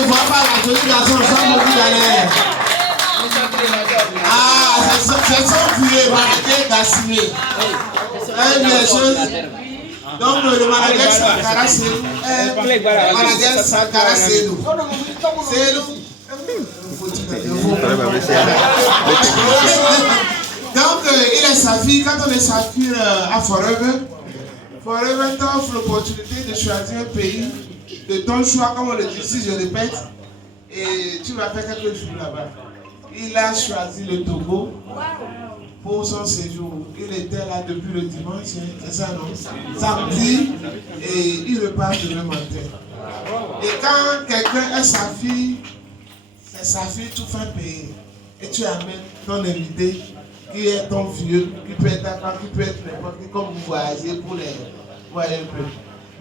ne vois pas la jolie garçon ensemble au bout d'aller. Ah, c'est son vieux Managuer Gassime. Bien chose. Donc le Managuer Sankara Sédou est Managuer Sankara Sédou. Donc il est sa fille, quand on est sa fille à Forever t'offre l'opportunité de choisir un pays de ton choix, comme on le dit ici, je répète, et tu vas faire quelques jours là-bas. Il a choisi le Togo pour son séjour. Il était là depuis le dimanche, c'est ça non? Samedi, et il repart demain matin. Et quand quelqu'un est sa fille, c'est sa fille tout fait payer. Et tu amènes ton invité, qui est ton vieux, qui peut être ta femme, qui peut être n'importe qui, comme vous voyagez pour les voyager un peu.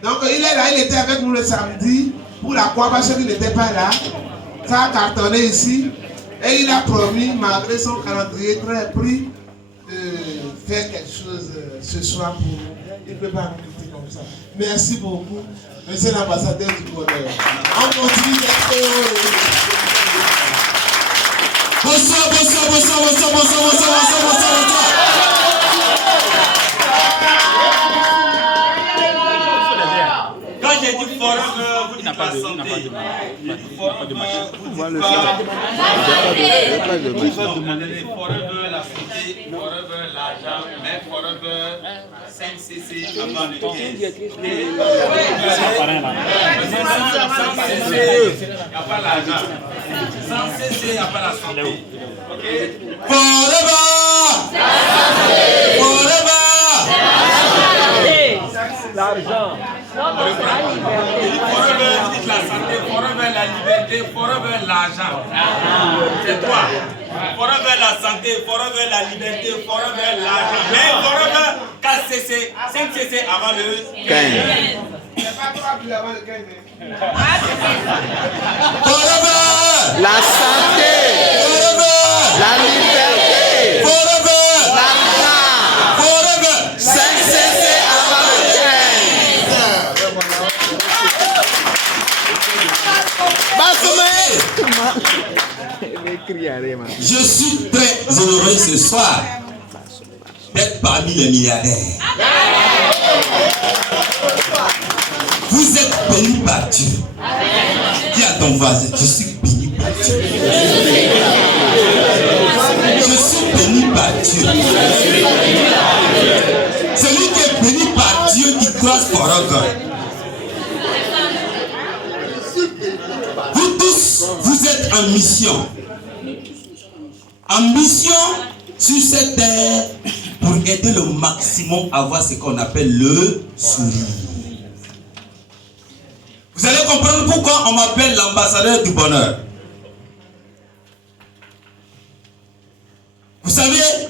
Donc il est là, il était avec nous le samedi pour la croix parce qu'il n'était pas là. Ça a cartonné ici. Et il a promis, malgré son calendrier très pris, de faire quelque chose ce soir pour nous. Il ne peut pas nous quitter comme ça. Merci beaucoup, monsieur l'ambassadeur du bonheur. On continue d'être heureux. Bonsoir. Quand j'ai dit forever, vous dites pas santé. Forever, la santé, forever l'argent, mais forever 5cc avant le 15. Il n'y a pas l'argent. 100cc, il n'y a pas la santé. Ok? Forever! L'argent. Forever, vous dites la santé, forever la liberté, forever l'argent. C'est toi. Forever la santé, forever la liberté, forever l'argent. Mais forever 4cc, 5cc avant le 15. C'est pas toi qui avant le 15. Forever! La santé! Forever! La liberté! Forever! L'argent! Forever! 5cc avant le 15! Je suis très honoré ce soir d'être parmi les milliardaires. Vous êtes bénis par Dieu. Dis à ton voisin, je suis béni par Dieu. Je suis béni par Dieu. Celui qui est béni par Dieu qui croise forever. Vous tous, vous êtes en mission. En mission sur cette terre pour aider le maximum à avoir ce qu'on appelle le sourire. Vous allez comprendre pourquoi on m'appelle l'ambassadeur du bonheur. Vous savez,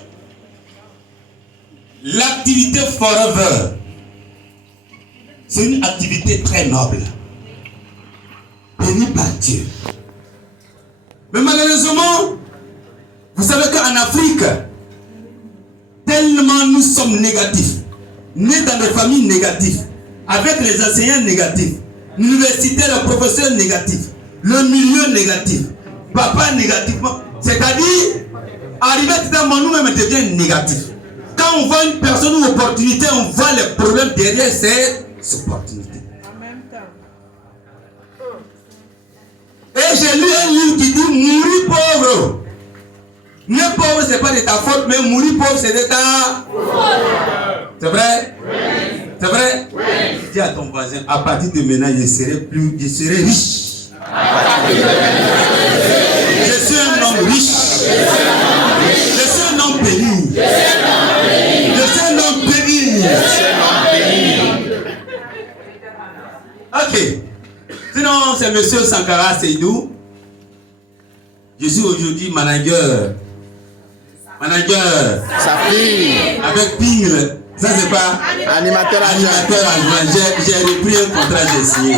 l'activité Forever, c'est une activité très noble. Bénie par Dieu. Mais malheureusement, vous savez qu'en Afrique, tellement nous sommes négatifs, nés dans des familles négatives, avec les enseignants négatifs, l'université, le professeur négatif, le milieu négatif, papa négativement, c'est-à-dire, arrivé à un moment, nous-mêmes devenons négatifs. Quand on voit une personne ou une opportunité, on voit les problèmes derrière cette opportunité. En même temps. Et j'ai lu un livre qui dit mourir pauvre. Né pauvre, ce n'est pas de ta faute, mais mourir pauvre, c'est de ta faute. C'est vrai? Oui. C'est vrai? Oui. Dis à ton voisin, à partir de maintenant, je serai riche. Je suis un homme riche. Je suis un homme béni. Je suis un homme béni. Ok. Sinon, c'est monsieur Sankara Sédou. Je suis aujourd'hui manager. Sa fille. Avec Pingle. Ça, c'est pas Animateur adjoint. J'ai repris un contrat, j'ai signé.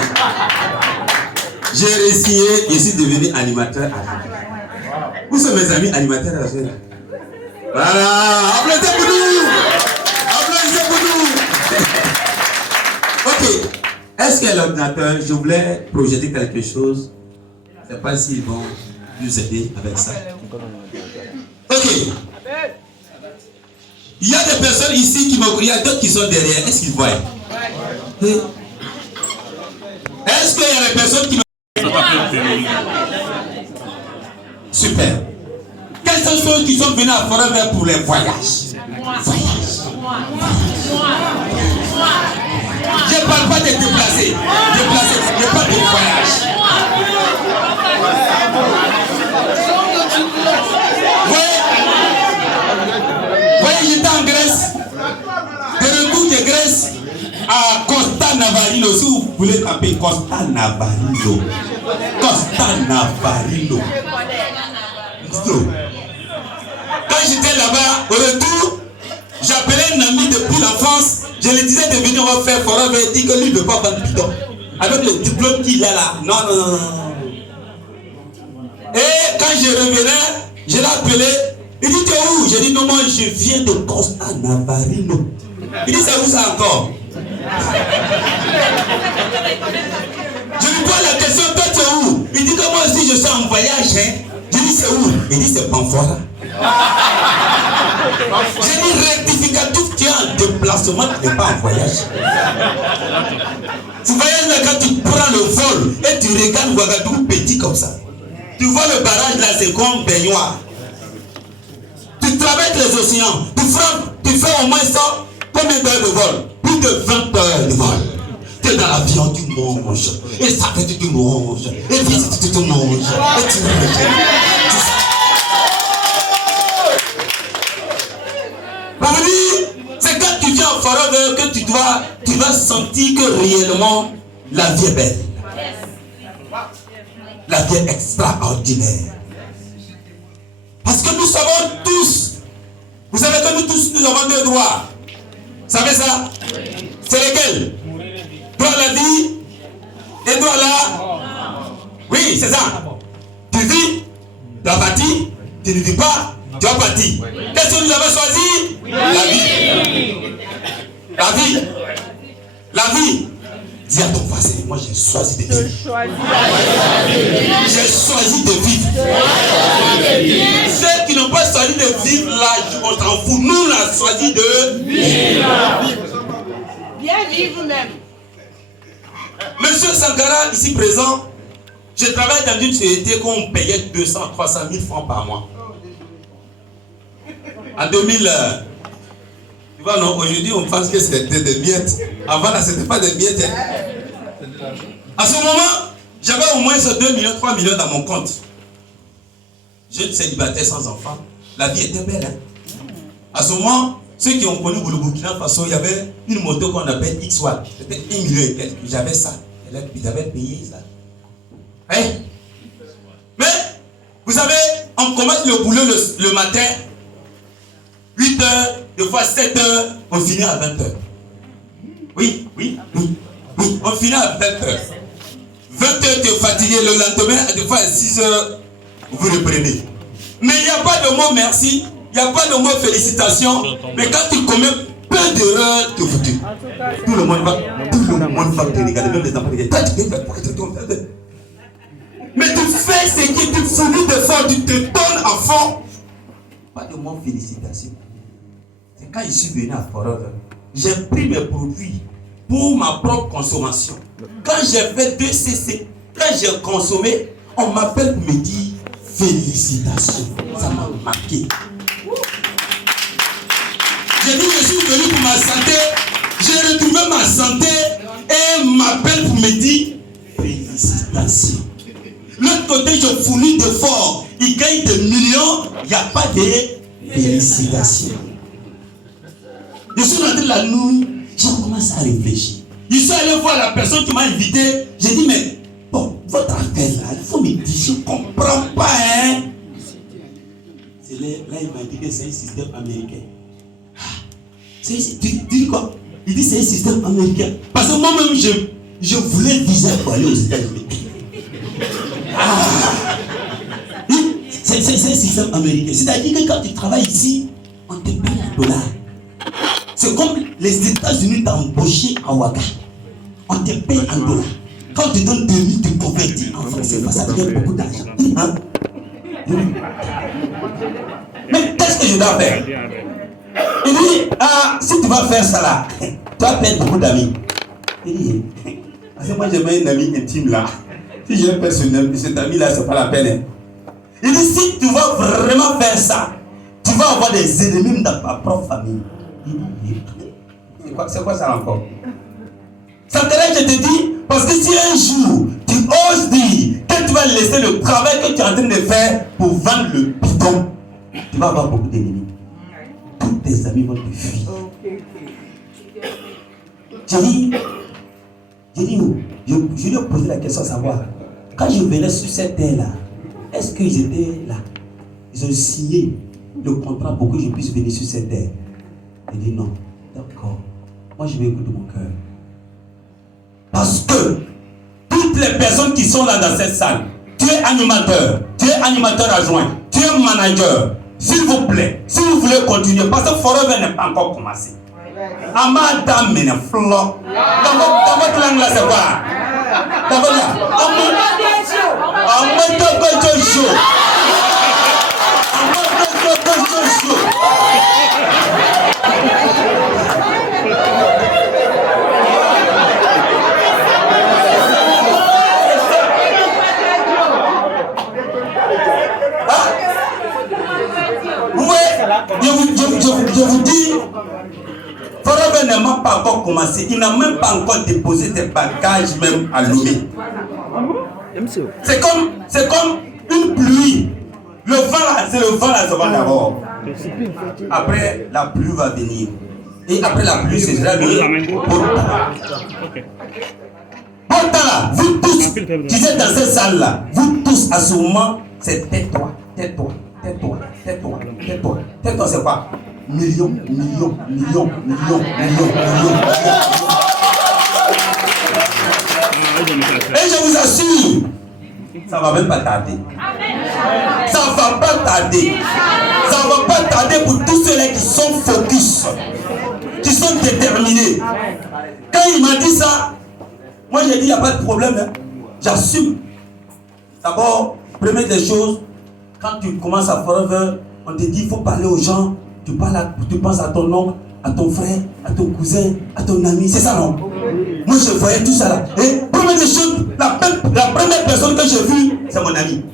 J'ai re-signé, je suis devenu animateur adjoint. Où sont mes amis animateurs adjoints? Voilà, applaudissez pour nous. Applaudissez pour nous. Ok. Est-ce que l'ordinateur, je voulais projeter quelque chose Je ne sais pas s'ils vont nous aider avec ça. Ok. Il y a des personnes ici qui m'ont... Il y a d'autres qui sont derrière. Est-ce qu'ils voient? Oui. Est-ce qu'il y a des personnes qui me... Super. Quelles sont ceux qui sont venus à Forever pour les voyages? Je ne parle pas de déplacés. Je parle de voyage. Voyez, j'étais en Grèce. De retour de Grèce à Costa Navarino. Si vous voulez taper Costa Navarino. Costa Navarino. Quand j'étais là-bas, au retour, j'appelais un ami depuis l'enfance. Je lui disais de venir refaire Forever. Il dit que lui ne veut pas vendre bidon. Avec le diplôme qu'il a là. Non. Et quand je revenais, je l'ai appelé. Il dit, tu es où? J'ai dit, non, moi je viens de Costa Navarino. Il dit, c'est où ça encore? Je lui pose la question, toi tu es où? Il dit que moi aussi je suis en voyage. Hein? Je dis, c'est où? Il dit, c'est Panfora. J'ai dit, rectificatif, tu es en déplacement, tu n'es pas en voyage. Tu voyages là quand tu prends le vol et tu regardes Ouagadougou petit comme ça. Tu vois le barrage là, c'est comme baignoire. Tu traverses les océans, tu fais au moins ça, combien d'heures de vol? Plus de 20 heures de vol. Tu es dans l'avion, tu manges, et ça fait tu manges, et puis tu manges, et tu manges. C'est quand tu viens en Forever que tu vas sentir que réellement la vie est belle. La vie est extraordinaire. Parce que nous savons tous, vous savez que nous tous, nous avons deux droits. Vous savez ça? C'est lesquels? Droit à la vie et droit à la... Oui, c'est ça. Tu vis, tu as bâti, tu ne vis pas, tu as bâti. Qu'est-ce que nous avons choisi? La vie. La vie. La vie. Dis à ton voisin, moi j'ai choisi de vivre. J'ai choisi de vivre. Ceux qui n'ont pas choisi de vivre là, on s'en fout. Nous, on a choisi de vivre. Bien vivre même. Monsieur Sankara, ici présent, je travaille dans une société qu'on payait 200, 300 000 francs par mois. En 2000, tu vois, non, aujourd'hui on pense que c'était des miettes. Avant là, c'était pas des miettes. Hein. À ce moment, j'avais au moins 2 millions, 3 millions dans mon compte. Jeune célibataire sans enfant. La vie était belle. Hein. À ce moment, ceux qui ont connu le Burkina Faso, il y avait une moto qu'on appelle X1. C'était 1 million et quelques. J'avais ça. Ils avaient payé ça. Hein? Mais, vous savez, on commence le boulot le matin. 8 heures, des fois 7 heures, on finit à 20 heures. Oui. On finit à 20 heures. 20 heures, tu es fatigué. Le lendemain, des fois à 6 heures, vous reprenez. Mais il n'y a pas de mot merci. Il n'y a pas de mot félicitations. Mais quand tu commets peu d'erreurs, tu es foutu. Tout le monde va te regarder. Même les enfants disent, mais tu fais ce que tu fournis de fort. Tu te donnes à fond. Pas de mot félicitations. C'est quand je suis venu à Forever, j'ai pris mes produits pour ma propre consommation. Quand j'ai fait 2 CC, quand j'ai consommé, on m'appelle pour me dire félicitations. Ça m'a marqué. J'ai dit je suis venu pour ma santé, j'ai retrouvé ma santé et on m'appelle pour me dire félicitations. L'autre côté, je fournis d'efforts, il gagne des millions, il n'y a pas de félicitations. Je suis rentré la nuit, j'ai commencé à réfléchir. Je suis allé voir la personne qui m'a invité. J'ai dit, mais bon, votre affaire là, il faut me dire, je ne comprends pas, hein. C'est là, il m'a dit que c'est un système américain. Tu dis quoi? Il dit c'est un système américain. Parce que moi-même, je voulais visa pour aller aux États-Unis. C'est un système américain. C'est-à-dire que quand tu travailles ici, on te paye en dollars. C'est comme les États-Unis t'ont embauché en Ouaga. On te paye en dollars. quand tu donnes 2000, tu convertis. En fait, c'est pas ça, tu donnes beaucoup d'argent. Hein? Mais qu'est-ce que je dois faire? Il dit, si tu vas faire ça là, tu vas perdre beaucoup d'amis. Il dit, parce que moi j'ai un ami intime là. Si je perds cet ami là, c'est pas la peine. Il dit, si tu vas vraiment faire ça, tu vas avoir des ennemis dans ta propre famille. Il dit, c'est quoi ça encore? Ça te je te dis, parce que si un jour tu oses dire que tu vas laisser le travail que tu es en train de faire pour vendre le bidon, tu vas avoir beaucoup d'ennemis. Tous tes amis vont te fuir. Je lui ai posé la question à savoir, quand je venais sur cette terre-là, est-ce qu'ils étaient là? Ils ont signé le contrat pour que je puisse venir sur cette terre. Il dit non. D'accord. Moi, je vais écouter mon cœur. Parce que toutes les personnes qui sont là dans cette salle, tu es animateur adjoint, tu es manager. S'il vous plaît, si vous voulez continuer, parce que Forever n'est pas encore commencé. Amadam mene flop. Dans votre langue là, c'est quoi? Dans votre langue. Je vous dis, Forever n'a même pas encore commencé. Il n'a même pas encore déposé ses bagages même à Lomé. C'est comme une pluie. Le vent là, c'est le vent là, ça va d'abord. Après, la pluie va venir. Et après la pluie, c'est déjà le Portala, vous tous qui êtes dans cette salle là, vous tous à ce moment, c'est tais-toi, tais-toi, tais-toi, tais-toi, tais-toi. Tais-toi, c'est quoi? Millions. Et je vous assure, ça va même pas tarder. Ça va pas tarder. Ça va pas tarder pour tous ceux-là qui sont focus, qui sont déterminés. Quand il m'a dit ça, moi j'ai dit il n'y a pas de problème. Hein. J'assume. D'abord, première des choses, quand tu commences à Forever, on te dit il faut parler aux gens. Tu penses à ton oncle, à ton frère, à ton cousin, à ton ami, c'est ça non? Moi je voyais tout ça là. Et première des choses, la première personne que j'ai vue, c'est mon ami.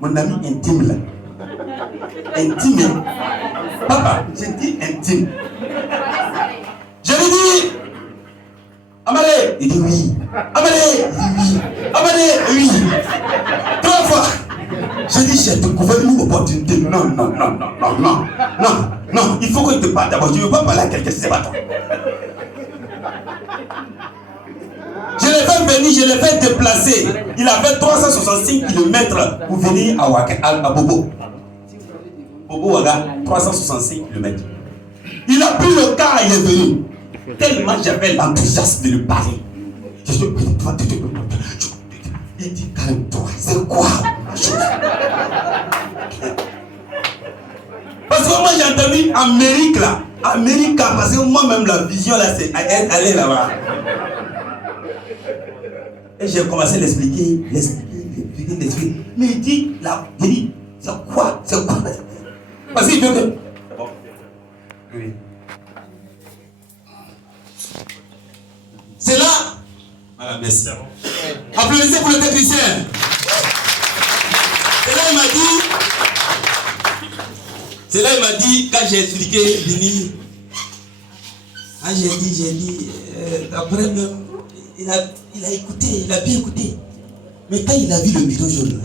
Mon ami intime là. Intime. Hein? Papa, j'ai dit intime. Je lui dis, Amalé, il dit oui. Amalé, il dit oui. Amalé, oui. 3 fois. J'ai dit, j'ai découvert une opportunité. Non, il faut que je te parle d'abord. Je ne veux pas parler à quelqu'un, c'est pas toi. Je l'ai fait venir, je l'ai fait déplacer. Il a fait 365 km pour venir à Bobo. Bobo Waga, 365 km. Il a pris le car, il est venu. Tellement j'avais l'enthousiasme de lui parler. Je dis, il dit, calme-toi, c'est quoi la chose? Parce que moi j'ai entendu Amérique là. Amérique, parce que moi-même la vision là, c'est aller là-bas. Et j'ai commencé à l'expliquer. Mais il dit, c'est quoi? Parce qu'il veut que. Oui. C'est là. Voilà, merci. Applaudissez pour le technicien. C'est là il m'a dit, quand j'ai expliqué, Vini, j'ai dit, après même, il a écouté, il a bien écouté. Mais quand il a vu le bidon jaune,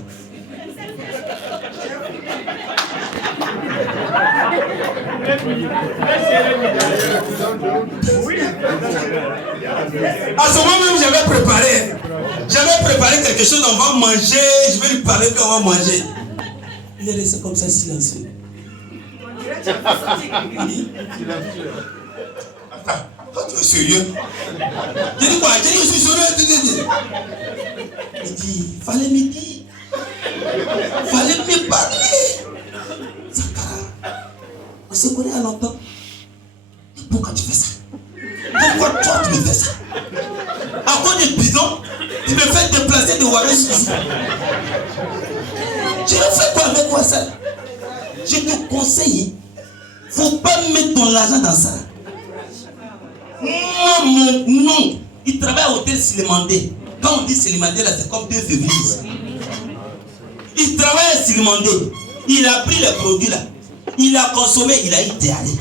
à ce moment même, j'avais préparé quelque chose, on va manger, je vais lui parler qu'on va manger. Il est resté comme ça, silencieux. Attends, toi tu es sérieux? J'ai dit quoi? J'ai dit je suis sérieux. Il dit, fallait me dire. Fallait me parler. Sakara, on se connaît à longtemps. Pourquoi tu fais ça? Pourquoi toi tu me fais ça? À cause des bidons, Tu me fais déplacer de Warren ici. Je ne fais quoi avec quoi ça? Je te conseille, faut pas mettre ton argent dans ça. Non. Il travaille à l'hôtel Silimandé. Quand on dit Silimandé, là, c'est comme 2 février. Il travaille à Silimandé. Il a pris les produits là. Il a consommé, il a eu diarrhée.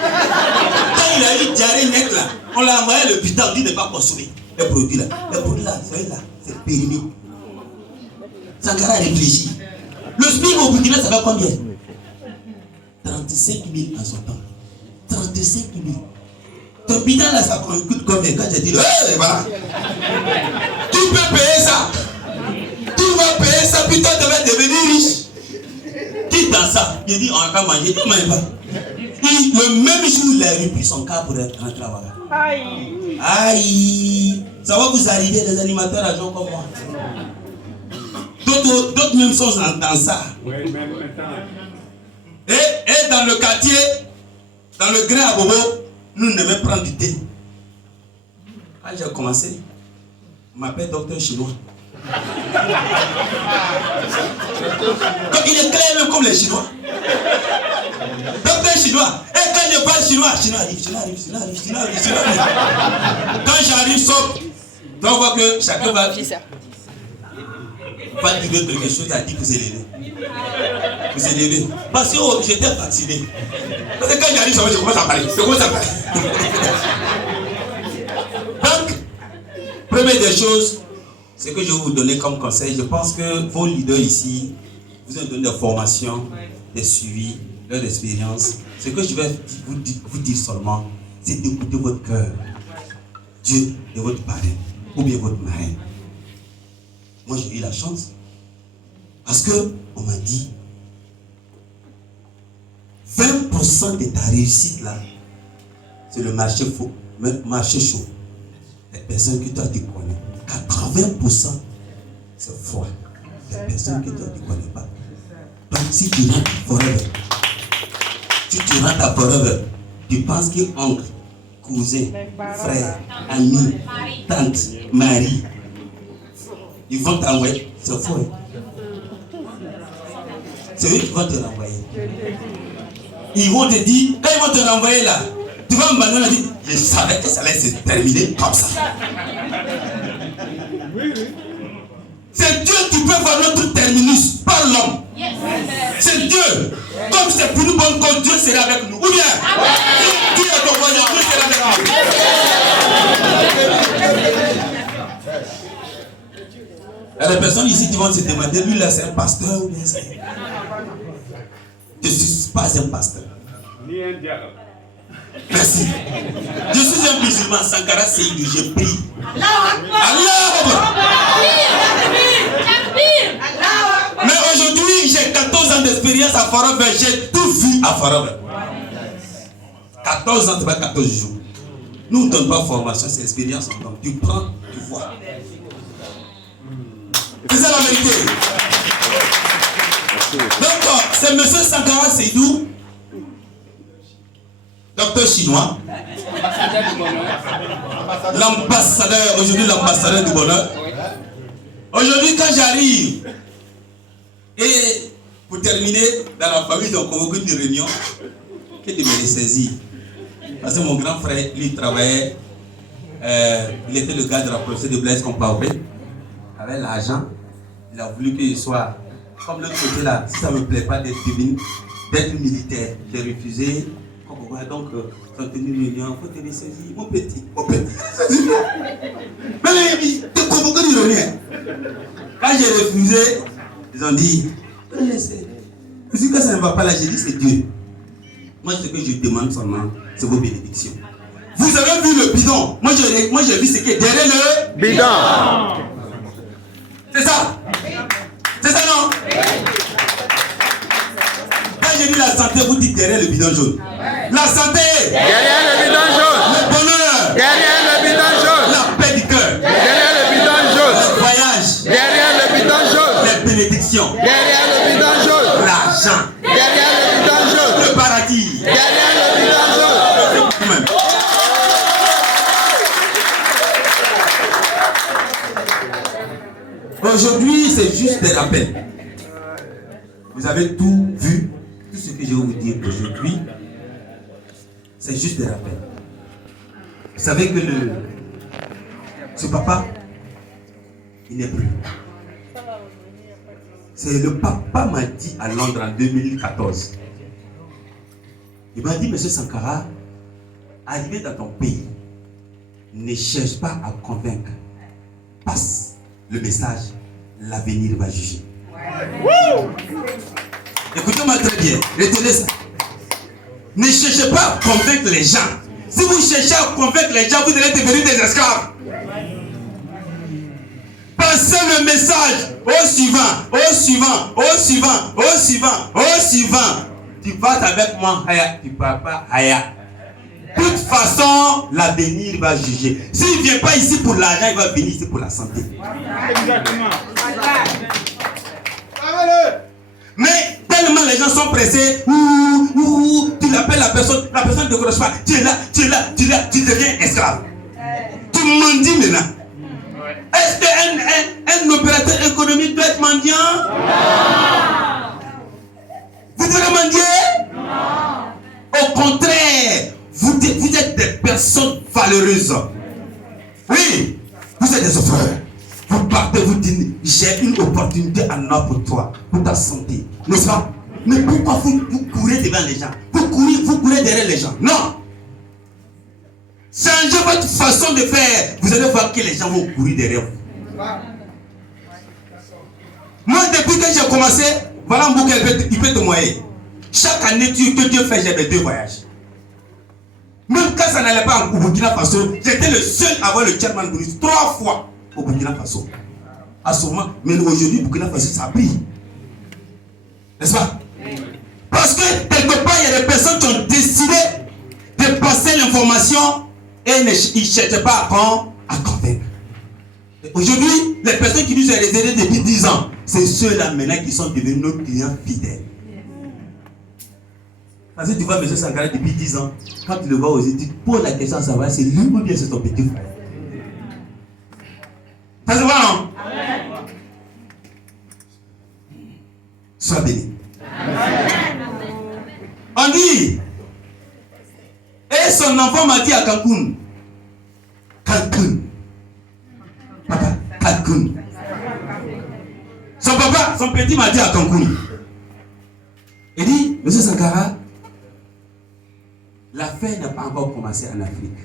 Quand il a eu diarrhée net là, on l'a envoyé à l'hôpital, on dit de ne pas consommer les produits là. Les produits là, c'est périmé. Sankara a réfléchi. Le SMIC au Burkina, ça va combien? 35 000 en son temps. 35 000. Ton bidon là, ça coûte combien? Quand j'ai dit, voilà. Tu peux payer ça. Tu vas payer ça, puis toi, tu vas devenir riche. Qui dans ça? Il dit, on va manger, tu ne manges pas. Le même jour, il a repris son cas pour être en travail. Aïe. Ça va vous arriver, les animateurs à gens comme moi. D'autres même sont dans ça. Et dans le quartier, dans le grain à bobo, nous devons prendre du thé. Quand j'ai commencé, on m'appelle docteur chinois. Donc il est clair même comme les Chinois. Docteur chinois. Et quand je parle chinois arrive. Quand j'arrive, sauf, tu vas voir que chacun va dire quelque chose à dire vous élevez. Vous élevez. Parce que j'étais vacciné. Parce que quand j'arrive, je commence à parler. Donc, première des choses, ce que je vais vous donner comme conseil, je pense que vos leaders ici vous ont donné des formations, des suivis, leur expérience. Ce que je vais vous dire seulement, c'est d'écouter votre cœur. Dieu est votre parrain ou bien votre marraine. Moi, j'ai eu la chance. Parce que on m'a dit 20% de ta réussite là, c'est le marché faux, le marché chaud. Les personnes que toi tu connais. 80% c'est froid. Les personnes que toi tu ne connais pas. Donc si tu rentres à forever, tu penses que oncle, cousin, frère, ami, tante, mari, ils vont t'envoyer. C'est faux. C'est eux qui vont te renvoyer. Ils vont te dire, quand ils vont te renvoyer là, tu vas me banner, dire, je savais que ça allait se terminer comme ça. C'est Dieu qui peut voir notre terminus, pas l'homme. C'est Dieu. Comme c'est pour nous bonne cause, Dieu sera avec nous. Ou bien, Dieu est ton voisin, Dieu sera avec nous. Il y a des personnes ici qui vont se demander, lui là c'est un pasteur ou bien c'est... Je ne suis pas un pasteur. Ni un diable. Merci. Je suis un musulman, Sankara Seydou, je prie. Allah. Mais aujourd'hui, j'ai 14 ans d'expérience à Forever, j'ai tout vu à Forever. 14 ans, c'est pas 14 jours. Nous ne donnons pas formation, c'est expérience. Donc tu prends, tu vois. C'est ça la vérité. Donc, c'est M. Sankara Seydou, docteur chinois, l'ambassadeur, aujourd'hui l'ambassadeur du bonheur. Aujourd'hui, quand j'arrive, et pour terminer, dans la famille, ils ont convoqué une réunion qui devait me saisir. Parce que mon grand frère, lui, travaillait, il était le gars de la procès de Blaise Compaoré. Avec l'argent, il a voulu qu'il soit comme l'autre côté là. Si ça ne me plaît pas d'être militaire, j'ai refusé. Donc, quand tu es une réunion, il faut te saisir. Mon petit. Mais il dit, tu convoques une réunion. Quand j'ai refusé, ils ont dit, laissez. Je dis que ça ne va pas là, j'ai dit, c'est Dieu. Moi, ce que je demande seulement, c'est vos bénédictions. Vous avez vu le bidon. Moi, j'ai vu ce qui est derrière le bidon. C'est ça? C'est ça, non? Quand j'ai dit la santé, vous dites derrière le bidon jaune. La santé! Derrière le bidon jaune. Le bonheur! Derrière le bidon jaune. La paix du cœur! Derrière le bidon jaune. Le voyage! Derrière le bidon jaune. Les bénédictions! Derrière le bidon jaune. L'argent! Derrière le bidon jaune. Le paradis! Derrière le bidon jaune. Vous-même. Aujourd'hui, c'est juste des rappels. Vous avez tout vu. Tout ce que je vais vous dire aujourd'hui, c'est juste des rappels. Vous savez que ce papa, il n'est plus. C'est le papa m'a dit à Londres en 2014. Il m'a dit, Monsieur Sankara, arrivé dans ton pays, ne cherche pas à convaincre. Passe le message, l'avenir va juger. Écoutez-moi très bien, retenez ça. Ne cherchez pas à convaincre les gens. Si vous cherchez à convaincre les gens, vous allez devenir des esclaves. Passez le message au suivant, au suivant, au suivant, au suivant, au suivant. Tu passes avec moi, Haya, tu ne parles pas, Haya. De toute façon, l'avenir va juger. S'il ne vient pas ici pour l'argent, il va venir ici pour la santé. Exactement. Mais tellement les gens sont pressés, tu l'appelles la personne ne décroche pas. Tu es là, tu deviens esclave. Tu mendies maintenant. Est-ce qu'un opérateur économique doit être mendiant? Vous devez mendier? Au contraire, vous êtes des personnes valeureuses. Oui, vous êtes des offreurs. Vous partez, vous dites, j'ai une opportunité en or pour toi, pour ta santé. N'est-ce pas? Mais pourquoi vous courez devant les gens? Vous courez derrière les gens? Non! Changez votre façon de faire. Vous allez voir que les gens vont courir derrière vous. Moi, depuis que j'ai commencé, voilà un bouquin, il peut témoigner. Chaque année, que Dieu fait, j'ai mes 2 voyages. Même quand ça n'allait pas au Burkina Faso, j'étais le seul à avoir le chairman bonus 3 fois au Burkina Faso. À ce moment, mais aujourd'hui, Burkina Faso, ça brille. N'est-ce pas? Parce que quelque part, il y a des personnes qui ont décidé de passer l'information et ils ne cherchaient pas à convaincre. Aujourd'hui, les personnes qui nous ont réservé depuis 10 ans, c'est ceux-là maintenant qui sont devenus nos clients fidèles. Parce que tu vois M. Sankara depuis 10 ans, quand tu le vois aux études, tu poses la question à savoir c'est lui ou bien c'est ton petit frère. Ça se voit, non? Sois béni. On dit, et son enfant m'a dit à Cancun, papa, Cancun. Son papa, son petit m'a dit à Cancun. Il dit, M. Sankara, l'affaire n'a pas encore commencé en Afrique.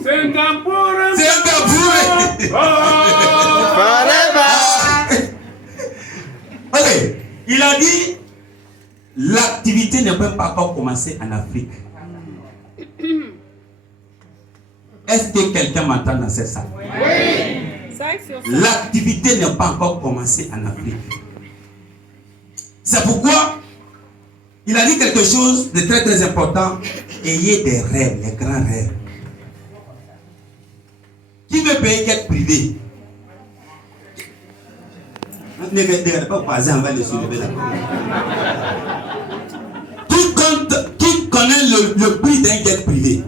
Singapour. Ok, il a dit, l'activité ne peut pas encore commencer en Afrique. Est-ce que quelqu'un m'entend dans cette salle? Oui. L'activité n'a pas encore commencé en Afrique. C'est pourquoi il a dit quelque chose de très très important. Ayez des rêves, les grands rêves. Qui veut payer quête privée? Ne regardez pas passer, on va le soulever là. Qui connaît le prix d'un jet privé?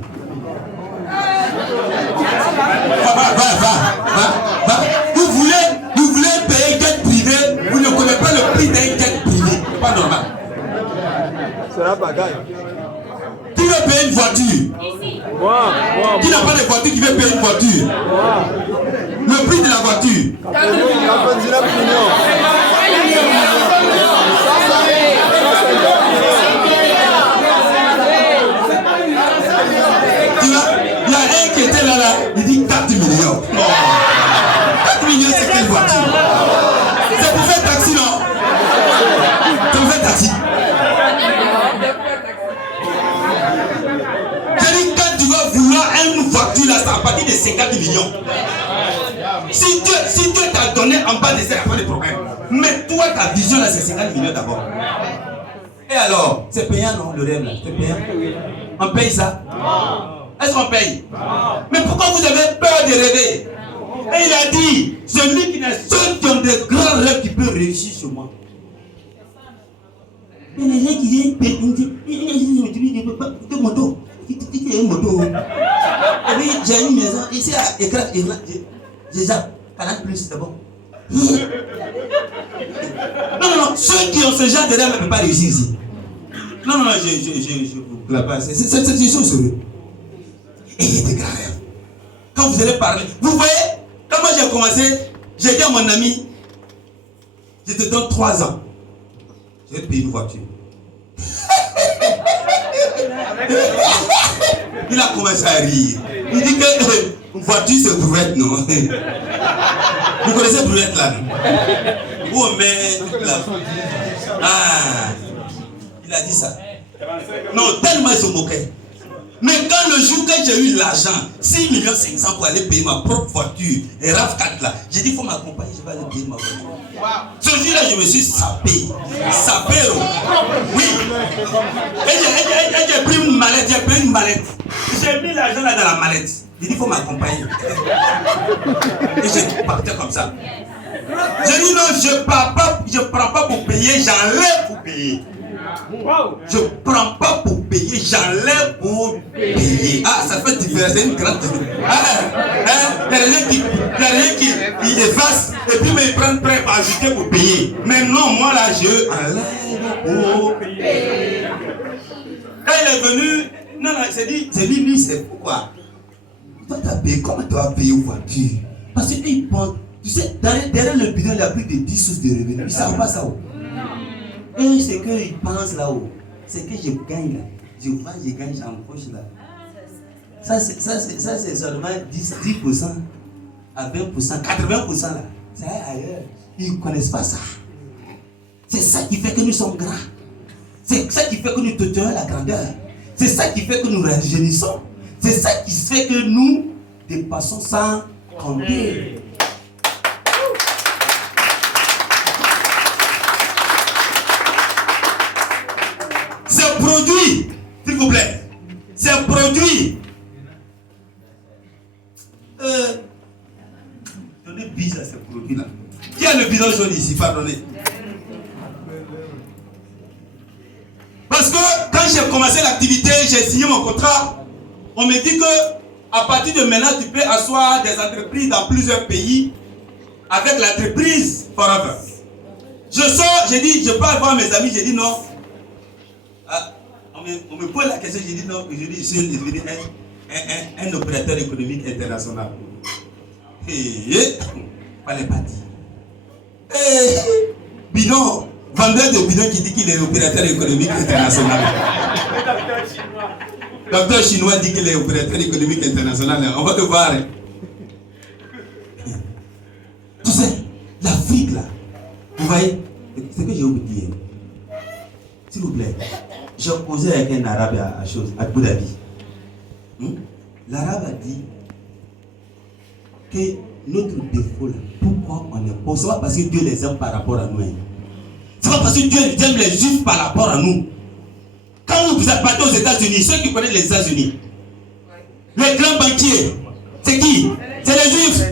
Va. Vous voulez payer un jet privé, vous ne connaissez pas le prix d'un jet privé. C'est pas normal. C'est la bagaille. Qui veut payer une voiture? Qui n'a pas de voiture qui veut payer une voiture? Le prix de la voiture. 99 millions. Il y a un qui était là, il dit 4 millions. 4 millions, c'est quelle voiture? C'est pour faire taxi, non? C'est pour faire taxi. C'est-à-dire, quand tu vas vouloir une voiture, là, c'est à partir de 50 millions. Si Dieu t'a donné en bas de ça, il n'y a pas de problème. Mais toi, ta vision, là, c'est 50 millions d'abord. Et alors, c'est payant, non, le rêve, là? C'est payant? On paye ça? Est-ce qu'on paye? Mais pourquoi vous avez peur de rêver? Et il a dit, celui qui n'a ceux qui ont de grands rêves qui peut réussir sur moi. Et les gens qui viennent payer, ils disent, moto. Et puis j'ai une maison ici à écran. J'ai déjà 40 plus, c'est bon. Non, ceux qui ont ce genre de rêve ne peuvent pas réussir ici. Non, je vous plains pas. C'est une chose sérieuse. Et il y a des grands rêves. Quand vous allez parler, vous voyez, quand moi j'ai commencé, j'ai dit à mon ami, je te donne 3 ans. Je vais te payer une voiture. Il a commencé à rire. Il dit que une voiture c'est brouette, non? Vous connaissez brouette là? Où on met toute la... Ah, il a dit ça. Non, tellement il se moquait. Mais quand le jour que j'ai eu l'argent, 6 500 000 pour aller payer ma propre voiture, et RAV4 là, j'ai dit il faut m'accompagner, je vais aller payer ma voiture. Ce jour-là, je me suis sapé. Sapé, oui. Et j'ai pris une mallette, j'ai pris une mallette. J'ai mis l'argent là dans la mallette. J'ai dit il faut m'accompagner. Et j'ai parti comme ça. J'ai dit non, je prends pas pour payer, j'enlève pour payer. Je ne prends pas pour payer, j'enlève pour payer. Ah, ça fait différence, c'est une grande différence. Il y a rien qui efface et puis ils prennent prêt pour ajouter pour payer. Mais non, moi là, je enlève pour payer. Quand il est venu, non, c'est dit, lui, c'est pourquoi. Toi, tu as payé, comment tu vas payer une voiture? Parce qu'il pense, tu sais, derrière le bidon, il y a plus de 10 sources de revenus. Ils ne savent pas ça. Et ce qu'ils pensent là-haut, c'est que je gagne là. Je vends, je gagne, j'empoche là. Ça c'est seulement 10% à 20%, 80% là. C'est ailleurs. Ils ne connaissent pas ça. C'est ça qui fait que nous sommes grands. C'est ça qui fait que nous touchons la grandeur. C'est ça qui fait que nous rajeunissons. C'est ça qui fait que nous dépassons sans compter. C'est produit, s'il vous plaît. C'est produit. Donnez bise à ce produit-là. Qui a le bidon jaune ici? Pardonnez. Parce que quand j'ai commencé l'activité, j'ai signé mon contrat. On me dit que à partir de maintenant, tu peux asseoir des entreprises dans plusieurs pays avec l'entreprise Forever. Je sors, j'ai dit, je parle voir mes amis, j'ai dit non. Ah, on me pose la question, j'ai dit non, aujourd'hui je suis devenu un opérateur économique international. Fallait pas dire. Bidon, vendeur de bidon qui dit qu'il est opérateur économique international. Docteur chinois dit qu'il est opérateur économique international. On va te voir. Tu sais, l'Afrique là, vous voyez, c'est ce que j'ai oublié. S'il vous plaît, j'ai causé avec un arabe à Abu Dhabi. L'arabe a dit que notre défaut là, pourquoi on est pauvre, c'est pas parce que Dieu les aime par rapport à nous. C'est pas parce que Dieu aime les juifs par rapport à nous. Quand vous êtes partis aux États-Unis, ceux qui connaissent les États-Unis, les grands banquiers, c'est qui? C'est les juifs.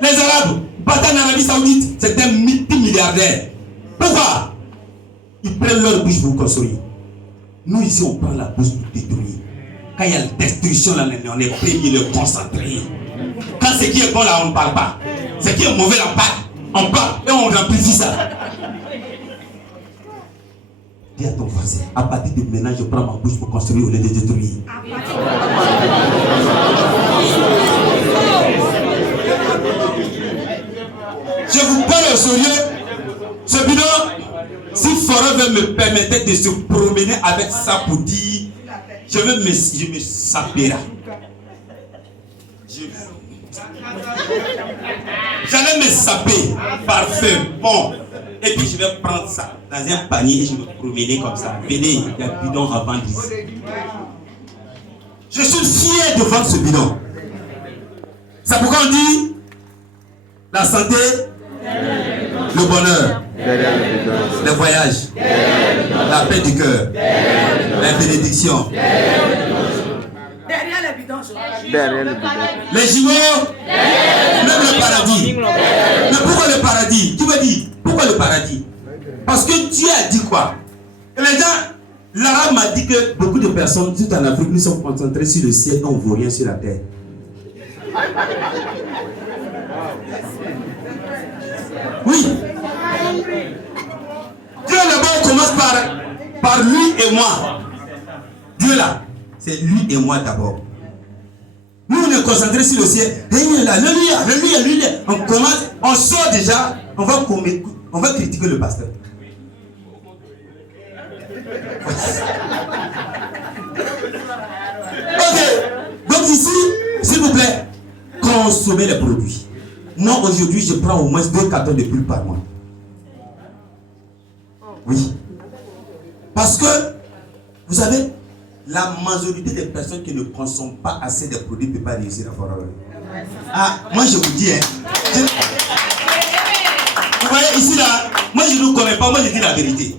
Les arabes, partent en Arabie Saoudite, c'est un multimilliardaire. Pourquoi? Ils prennent leur bouche pour construire. Nous ici, on prend la bouche pour détruire. Quand il y a la destruction, là, on est prêt à le concentrer. Quand ce qui est bon là, on ne parle pas. Ce qui est mauvais là, on parle et on amplifie ça. Dis à ton voisin, à partir de maintenant, je prends ma bouche pour construire au lieu de détruire. Je vous parle au sérieux. Ce bidon, si Forever me permettait de se promener avec ça pour dire, je me saperai. J'allais me saper, parfait, bon. Et puis je vais prendre ça dans un panier et je me promener comme ça. Venez, il y a le bidon à vendre ici. Je suis fier de vendre ce bidon. C'est pourquoi on dit la santé, le bonheur, les voyages, la paix du cœur, la bénédiction. Derrière les bidons. Les jumeaux, même le paradis. Mais pourquoi le paradis? Tu me dis, pourquoi le paradis? Parce que Dieu a dit quoi? Et les gens, L'arabe m'a dit que beaucoup de personnes, tout en Afrique, nous sommes concentrés sur le ciel et on ne voit rien sur la terre. Oui. Dieu là-bas, on commence par lui et moi. Dieu là, c'est lui et moi d'abord. Nous, on est concentrés sur le ciel. Alléluia. On commence, on sort déjà, on va critiquer le pasteur. Ok. Donc ici, s'il vous plaît, consommez les produits. Moi, aujourd'hui, je prends au moins 2 cartons de pulpe par mois. Oui. Parce que, vous savez, la majorité des personnes qui ne consomment pas assez de produits ne peuvent pas réussir à faire. Ah, moi je vous dis, vous voyez ici là, moi je ne connais pas, moi je dis la vérité.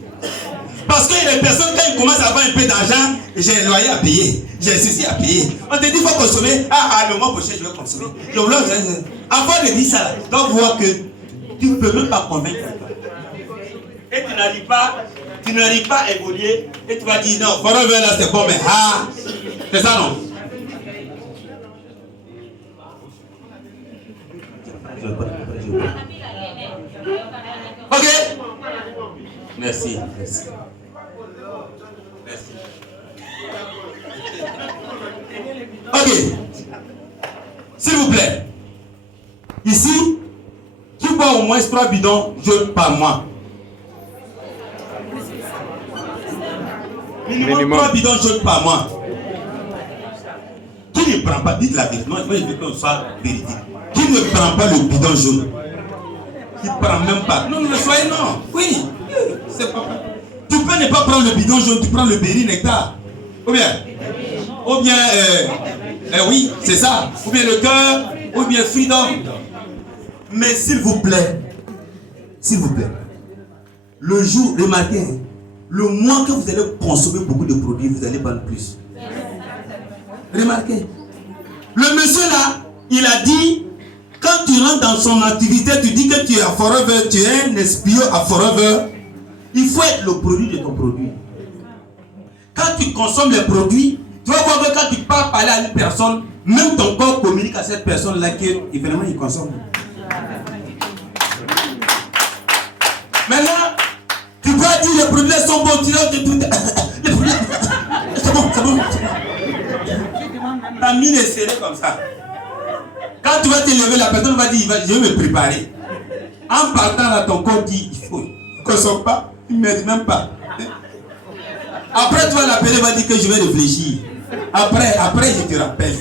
Parce qu'il y a des personnes, quand ils commencent à avoir un peu d'argent, j'ai un loyer à payer, j'ai ceci à payer. On te dit qu'il faut consommer, le mois prochain je vais consommer. Avant de dire ça, tu dois voir que tu ne peux même pas convaincre. Et tu n'arrives pas à évoluer et tu vas dire non, forever là c'est bon, mais c'est ça non? Ok? Merci. Ok. S'il vous plaît. Ici, tu bois au moins 3 bidons jaunes par mois. Minimum 3 bidons jaunes par mois. Qui ne prend pas, dites la vérité, moi je veux qu'on soit véridique. Qui ne prend pas le bidon jaune? Qui ne prend même pas? Non, soyez non. Oui, c'est pas. Tu peux ne pas prendre le bidon jaune, tu prends le berry nectar. Ou bien, oui, c'est ça. Ou bien le cœur, ou bien freedom. Mais s'il vous plaît, le jour, remarquez, le mois que vous allez consommer beaucoup de produits, vous allez vendre plus. Remarquez. Le monsieur là, il a dit, quand tu rentres dans son activité, tu dis que tu es à Forever, tu es un espion à Forever, il faut être le produit de ton produit. Quand tu consommes les produits, tu vas voir que quand tu pars parler à une personne, même ton corps communique à cette personne-là qu'évidemment il consomme. Maintenant, tu peux dire les produits sont bons, tu leur dis tout. Les produits, c'est bon. Ta mine est serrée comme ça. Quand tu vas te lever, la personne va dire, je vais me préparer. En partant là, ton corps dit, il faut. Il ne consomme pas, il ne m'aide même pas. Après, tu vas l'appeler, il va dire que je vais réfléchir. Après, je te rappelle.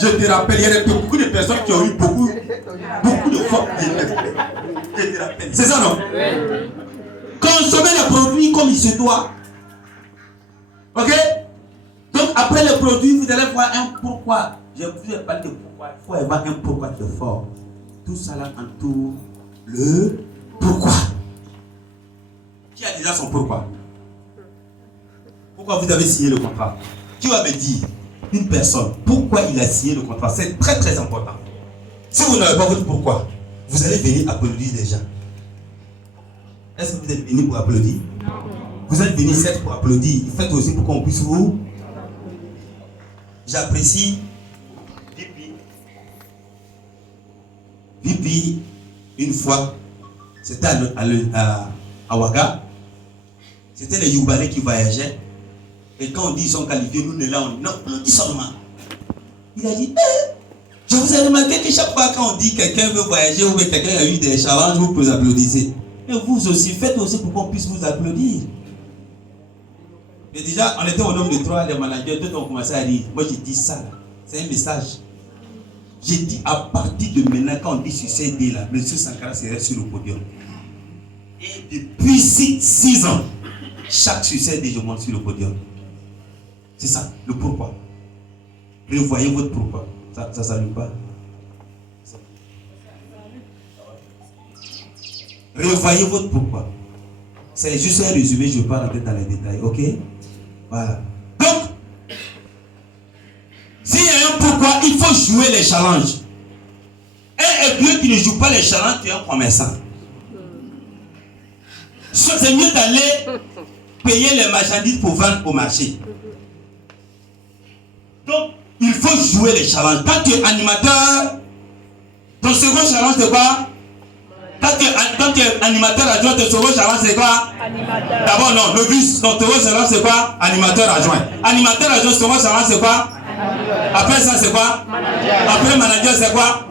Il y a beaucoup de personnes qui ont eu beaucoup de fois. Je te rappelle. C'est ça, non? Consommer les produits comme il se doit. Ok? Donc, après les produits, vous allez voir un pourquoi. Je vous ai parlé de pourquoi. Il faut avoir un pourquoi très fort. Tout ça là entoure le pourquoi. Qui a déjà son pourquoi? Pourquoi vous avez signé le contrat? Qui va me dire, une personne, pourquoi il a signé le contrat? C'est très très important. Si vous n'avez pas votre pourquoi, vous allez venir applaudir des gens. Est-ce que vous êtes venu pour applaudir? Non. Vous êtes venu certes pour applaudir. Faites aussi pour qu'on puisse vous. J'apprécie Vipi, une fois, c'était à Ouaga. C'était les Youbalais qui voyageaient. Et quand on dit qu'ils sont qualifiés, nous, on est là, on applaudit seulement. Il a dit, je vous ai remarqué que chaque fois quand on dit que quelqu'un veut voyager ou que quelqu'un a eu des challenges, vous applaudissez. Et vous aussi, faites aussi pour qu'on puisse vous applaudir. Mais déjà, on était au nombre de 3, les managers, deux ont commencé à dire, moi j'ai dit ça, c'est un message. J'ai dit à partir de maintenant, quand on dit sur ces idées là, M. Sankara serait sur le podium. Et depuis 6 ans, chaque succès je monte sur le podium. C'est ça, le pourquoi. Revoyez votre pourquoi. Ça ne s'allume pas. Revoyez votre pourquoi. C'est juste un résumé, je ne vais pas rentrer dans les détails, ok? Voilà. Donc, s'il y a un pourquoi, il faut jouer les challenges. Un épieu qui ne joue pas les challenges, tu es un commerçant. C'est mieux d'aller payer les marchandises pour vendre au marché. Donc, il faut jouer les challenges. Quand tu es animateur, ton second challenge c'est quoi? Quand tu es animateur adjoint, ton second challenge c'est quoi? D'abord non, le bus, ton second challenge c'est quoi? Animateur adjoint. Animateur adjoint, second challenge c'est quoi? Après ça c'est quoi? Après manager c'est quoi?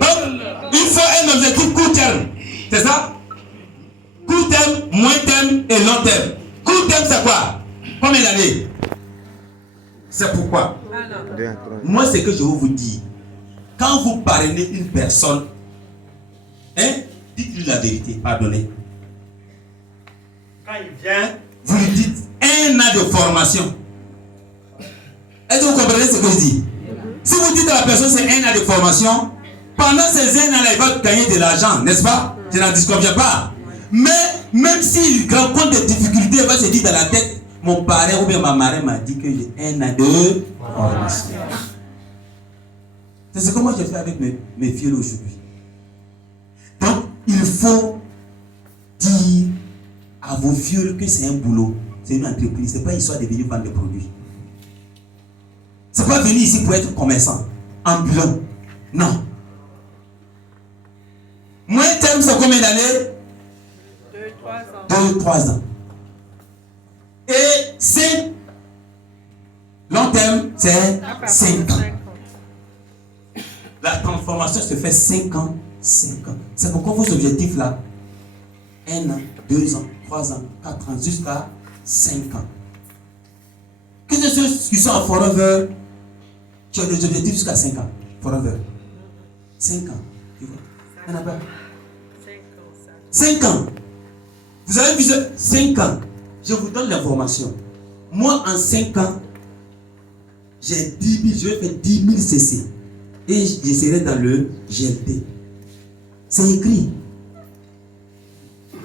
Donc, il faut un objectif court terme. C'est ça? Court terme, moyen terme et long terme. Court terme c'est quoi? Combien d'années? C'est pourquoi moi c'est que je veux vous dire, quand vous parrainez une personne, dites-lui la vérité, pardonnez. Quand il vient, vous lui dites 1 an de formation. Est-ce que vous comprenez ce que je dis? Si vous dites à la personne c'est 1 an de formation, pendant ces 1 an là il va gagner de l'argent, n'est-ce pas? Je n'en disconviens pas. Mais même s'il rencontre des difficultés, il va se dire dans la tête, mon parrain ou bien ma marraine m'a dit que j'ai 1 an de formation. C'est ce que moi j'ai fait avec mes filles aujourd'hui. Donc, il faut dire à vos filles que c'est un boulot, c'est une entreprise, c'est pas histoire de venir vendre des produits. C'est pas venir ici pour être commerçant, ambulant. Non. Moyen terme, c'est combien d'années? 2-3 ans. Et 5. Long terme, c'est 5 ans. La transformation se fait 5 ans, 5 ans. C'est pourquoi vos objectifs là, 1 an, 2 ans, 3 ans, 4 ans, jusqu'à 5 ans. Que de ceux qui sont en forever, tu as des objectifs jusqu'à 5 ans. Forever. 5 ans. Tu vois? Il y en a pas. 5 ans. Vous avez vu 5 ans. Je vous donne l'information. Moi, en 5 ans, j'ai 10 000, je vais faire 10 000 CC. Et je serai dans le GLT. C'est écrit.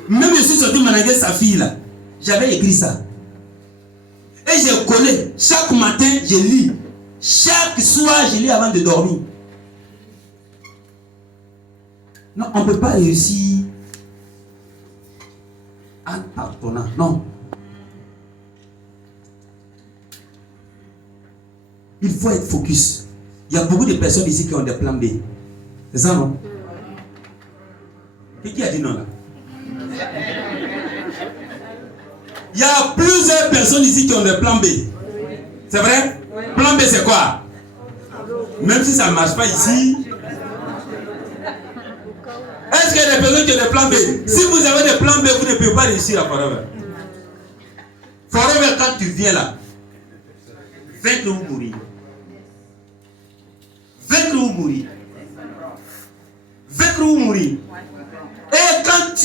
Même je suis sorti manager sa fille là. J'avais écrit ça. Et j'ai collé. Chaque matin, je lis. Chaque soir, je lis avant de dormir. Non, on ne peut pas réussir en partonnant. Non. Il faut être focus. Il y a beaucoup de personnes ici qui ont des plans B. C'est ça, non? Et qui a dit non là? Il y a plusieurs personnes ici qui ont des plans B. C'est vrai? Plan B, c'est quoi? Même si ça ne marche pas ici. Est-ce qu'il y a des personnes qui ont des plans B? Si vous avez des plans B, vous ne pouvez pas réussir à Forever. Forever, quand tu viens là, vaincre ou mourir. Vaincre ou mourir. Vaincre ou mourir. Et quand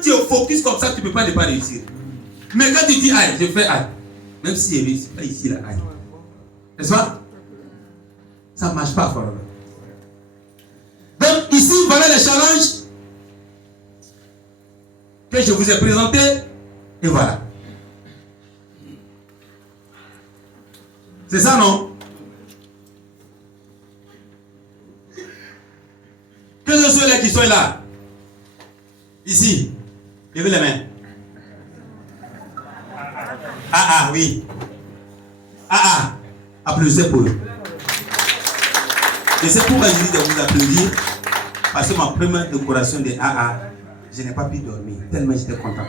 tu es focus comme ça, tu ne peux pas ne pas réussir. Mais quand tu dis aïe, je fais aïe. Même si je ne réussis pas ici, là, aïe. N'est-ce pas? Ça ne marche pas, Forever. Donc ici, voilà les challenges que je vous ai présentés. Et voilà. C'est ça, non? Que ce soit là qui sont là. Ici. Levez les mains. Ah, oui. Ah. Applaudissez pour eux. Et c'est pourquoi je dis de vous applaudir. Parce que ma première décoration de AA, je n'ai pas pu dormir. Tellement j'étais content.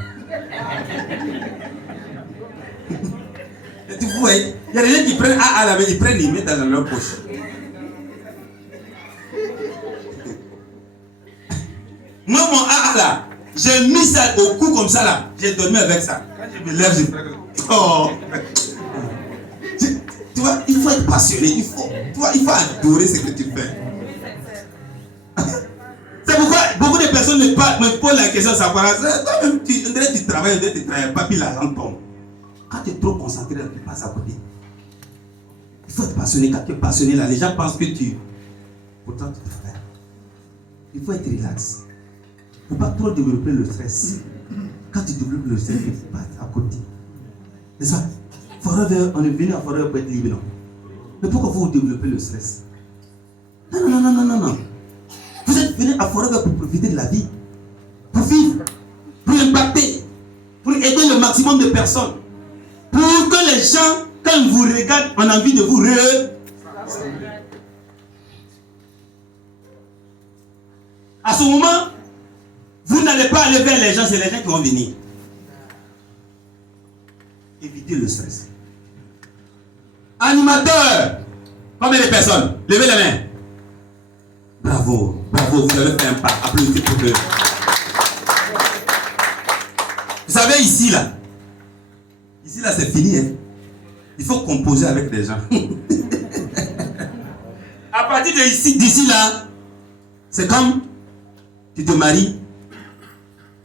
Tu vois, il y a des gens qui prennent AA là, mais ils prennent, ils mettent dans leur poche. Moi, mon AA là, j'ai mis ça au cou comme ça là. J'ai dormi avec ça. Quand je me lève, je fais. Oh! Tu vois, il faut être passionné. Il faut adorer ce que tu fais. C'est pourquoi beaucoup de personnes me posent la question, ça va. Toi-même, tu travailles, pas, puis l'argent tombe. Quand tu es trop concentré, tu passes à côté. Il faut être passionné. Quand tu es passionné, là, les gens pensent que pourtant, tu travailles. Il faut être relax. Il ne faut pas trop développer le stress. Quand tu développes le stress, tu passes à côté. C'est ça. Forever, on est venu à Forever pour être libre, non? Mais pourquoi vous développez le stress? Non. non. Vous êtes venu à Forever pour profiter de la vie, pour vivre, pour impacter, pour aider le maximum de personnes, pour que les gens, quand ils vous regardent, ont envie de vous À ce moment, vous n'allez pas aller vers les gens, c'est les gens qui vont venir. Évitez le stress. Animateur, combien de personnes? Levez la main. Bravo, vous avez fait un pas. Applaudissez pour eux. Vous savez, ici là, c'est fini. Hein? Il faut composer avec les gens. À partir d'ici là, c'est comme tu te maries,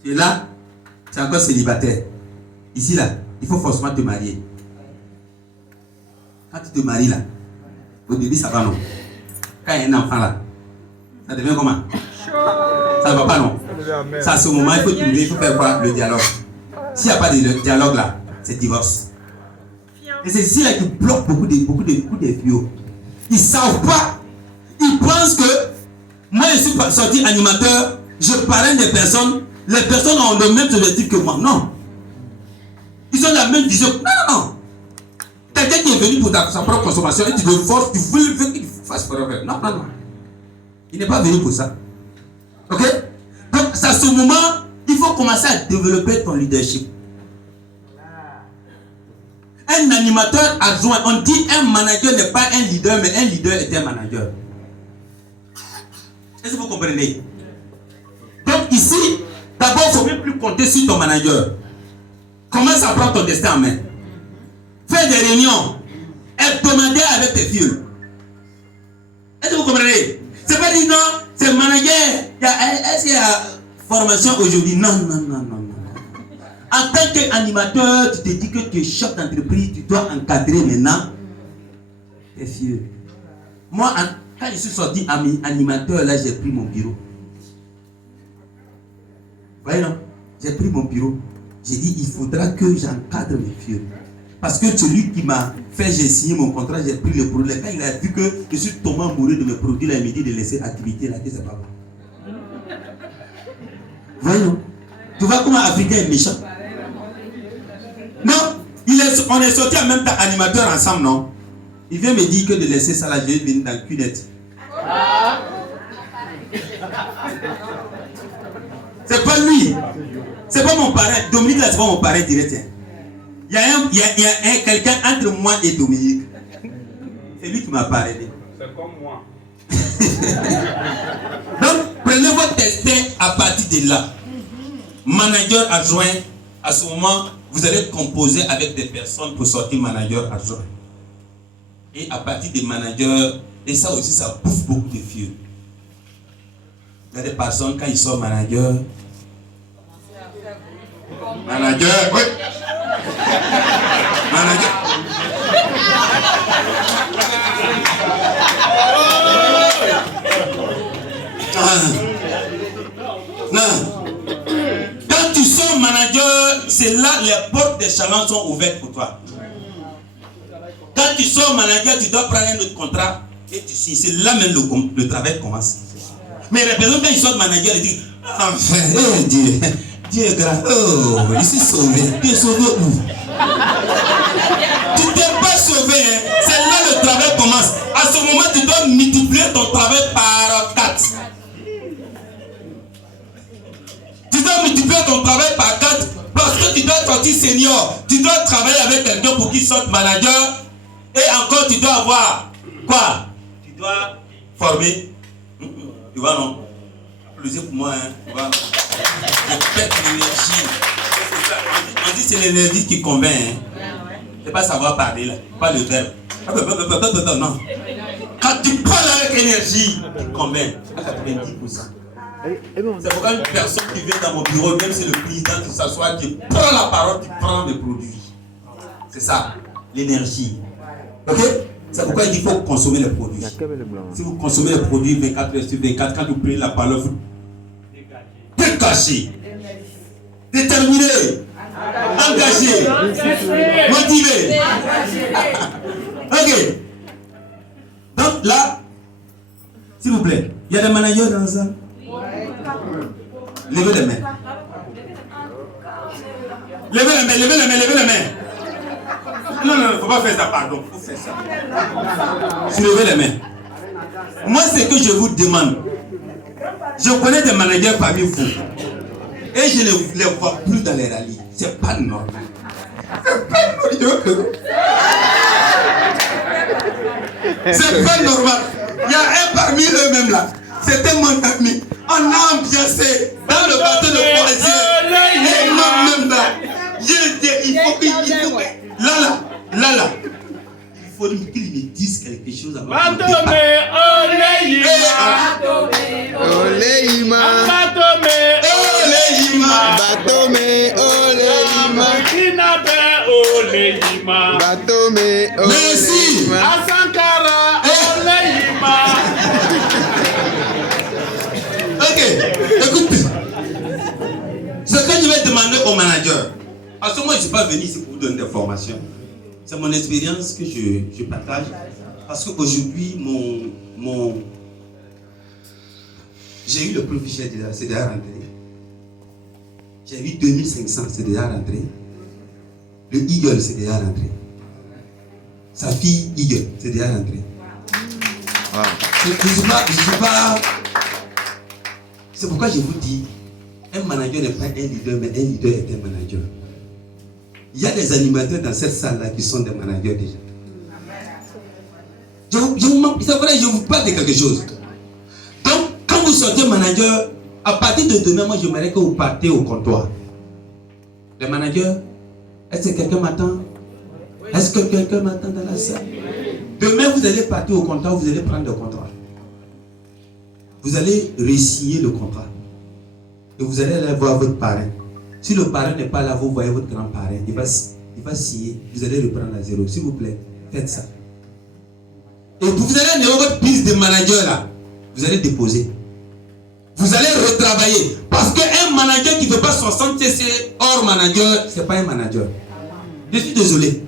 tu es là, tu es encore célibataire. Ici là, il faut forcément te marier. Quand tu te maries là, au début ça va non. Quand il y a un enfant là, ça devient comment? Ça ne va pas non. C'est à ce moment, il faut faire quoi? Le dialogue. S'il n'y a pas de dialogue là, c'est divorce. Et c'est ici là qui bloque beaucoup de vieux. Ils ne savent pas. Ils pensent que moi je suis sorti animateur, je parraine des personnes, les personnes ont le même objectif que moi. Non. Ils ont la même vision. Non. Quelqu'un qui est venu pour sa propre consommation et tu le forces, tu veux qu'il fasse forever. Non. Il n'est pas venu pour ça. Ok? Donc, à ce moment, il faut commencer à développer ton leadership. Un animateur adjoint, on dit un manager n'est pas un leader, mais un leader est un manager. Est-ce que vous comprenez? Donc ici, d'abord, il ne faut même plus compter sur ton manager. Commence à prendre ton destin en main. Fais des réunions hebdomadaires avec tes filles. Est-ce que vous comprenez? C'est pas dit non, c'est manager. Est-ce qu'il y a formation aujourd'hui? Non. En tant qu'animateur, tu te dis que tu es chef d'entreprise, tu dois encadrer maintenant tes filles. Moi, quand je suis sorti animateur, là, j'ai pris mon bureau. Vous voyez, non? J'ai pris mon bureau. J'ai dit, il faudra que j'encadre mes filles. Parce que celui qui m'a fait, j'ai signé mon contrat, j'ai pris le produit. Quand il a vu que je suis tombé amoureux de mes produits, là, il m'a dit de laisser l'activité là, que c'est pas bon. Vous voyez, non? Tu vois comment Africain est méchant? Non, on est sortis en même temps animateurs ensemble, non? Il vient me dire que de laisser ça là, je vais venir dans le cul-net. C'est pas lui. C'est pas mon parrain. Dominique là, c'est pas mon parrain direct. Il y a quelqu'un entre moi et Dominique. C'est lui qui m'a parrainé. C'est comme moi. Donc, prenez votre destin à partir de là. Manager adjoint, à ce moment, vous allez composer avec des personnes pour sortir manager adjoint. Et à partir des managers, et ça aussi, ça bouffe beaucoup de filles. Il y a des personnes, quand ils sont manager, oui. Manager. Non. Quand tu sors manager, c'est là les portes des challenges sont ouvertes pour toi. Quand tu sors manager, tu dois prendre un autre contrat et tu signes. C'est là même le travail commence. Mais les personnes, quand ils sortent manager, ils disent enfin, oh Dieu. Dieu est grand. Oh, je suis sauvé. Tu es sauvé où? Tu t'es pas sauvé. Hein? C'est là le travail commence. À ce moment, tu dois multiplier ton travail par 4. Tu dois multiplier ton travail par 4 parce que tu dois sortir senior. Tu dois travailler avec quelqu'un pour qu'il sorte manager. Et encore, tu dois avoir quoi? Tu dois former. Tu vois, non? Applaudissez pour moi, hein? Tu vois, non? Je pète l'énergie. On dit c'est l'énergie qui convainc. Hein? C'est pas savoir parler là, pas le verbe. Non. Quand tu parles avec énergie, tu convaincs à 90%. C'est pourquoi une personne qui vient dans mon bureau, même si le président qui s'assoit, tu prends la parole, tu prends le produit. C'est ça, l'énergie. Ok? C'est pourquoi il dit qu'il faut consommer les produits. Si vous consommez les produits 24 heures sur 24, quand vous prenez la parole, vous dégagez, déterminé, engagé, motivé. Ok. Donc là, s'il vous plaît. des managers dans ça? Levez les mains. Levez les mains, levez les mains, levez les mains. Non, non, il ne faut pas faire ça, pardon. Il faut faire ça. Soulevez les mains. Moi, ce que je vous demande, je connais des managers parmi vous. Et je ne les vois plus dans les rallyes. C'est pas normal. C'est pas normal. C'est pas normal. Il y a un parmi eux-mêmes là. C'était mon ami. On a ambiancé dans le bateau de Forestier. Et moi-même là. Il faut qu'il. Là. Il faut qu'il me dise quelque chose avant. Merci. Ok, écoute. Ce que je vais demander au manager, parce que moi je ne suis pas venu ici pour vous donner des formations. C'est mon expérience que je partage. Parce qu'aujourd'hui, j'ai eu le profil CDA, c'est déjà rentré. J'ai eu 2500, c'est déjà rentré. Le Eagle, c'est déjà rentré. Sa fille Eagle, c'est déjà rentré. Je ne suis pas. C'est pourquoi je vous dis, un manager n'est pas un leader, mais un leader est un manager. Il y a des animateurs dans cette salle-là qui sont des managers déjà. C'est vrai, je vous parle de quelque chose. Donc, quand vous sortez manager, à partir de demain, moi, j'aimerais que vous partez au comptoir. Les managers, est-ce que quelqu'un m'attend? Est-ce que quelqu'un m'attend dans la salle? Demain, vous allez partir au comptoir, vous allez prendre le comptoir. Vous allez re-signer le contrat. Et vous allez aller voir votre parrain. Si le parrain n'est pas là, vous voyez votre grand parrain. Il va signer. Vous allez reprendre à zéro. S'il vous plaît, faites ça. Et vous allez aller votre piste de manager là. Vous allez déposer. Vous allez retravailler. Parce qu'un manager qui ne veut pas 60 CC hors manager, ce n'est pas un manager. Je suis désolé.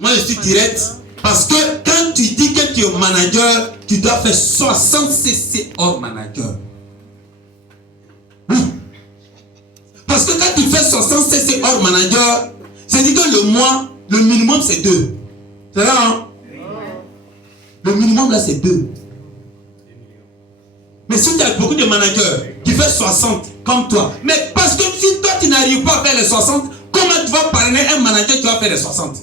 Moi, je suis direct. Parce que quand tu dis que tu es manager, tu dois faire 60 CC hors manager. Oui. Parce que quand tu fais 60 CC hors manager, c'est dit que le mois, le minimum c'est 2. C'est là, hein? Le minimum là c'est 2. Mais si tu as beaucoup de managers qui font 60 comme toi, mais parce que si toi tu n'arrives pas à faire les 60, comment tu vas parrainer un manager qui va faire les 60?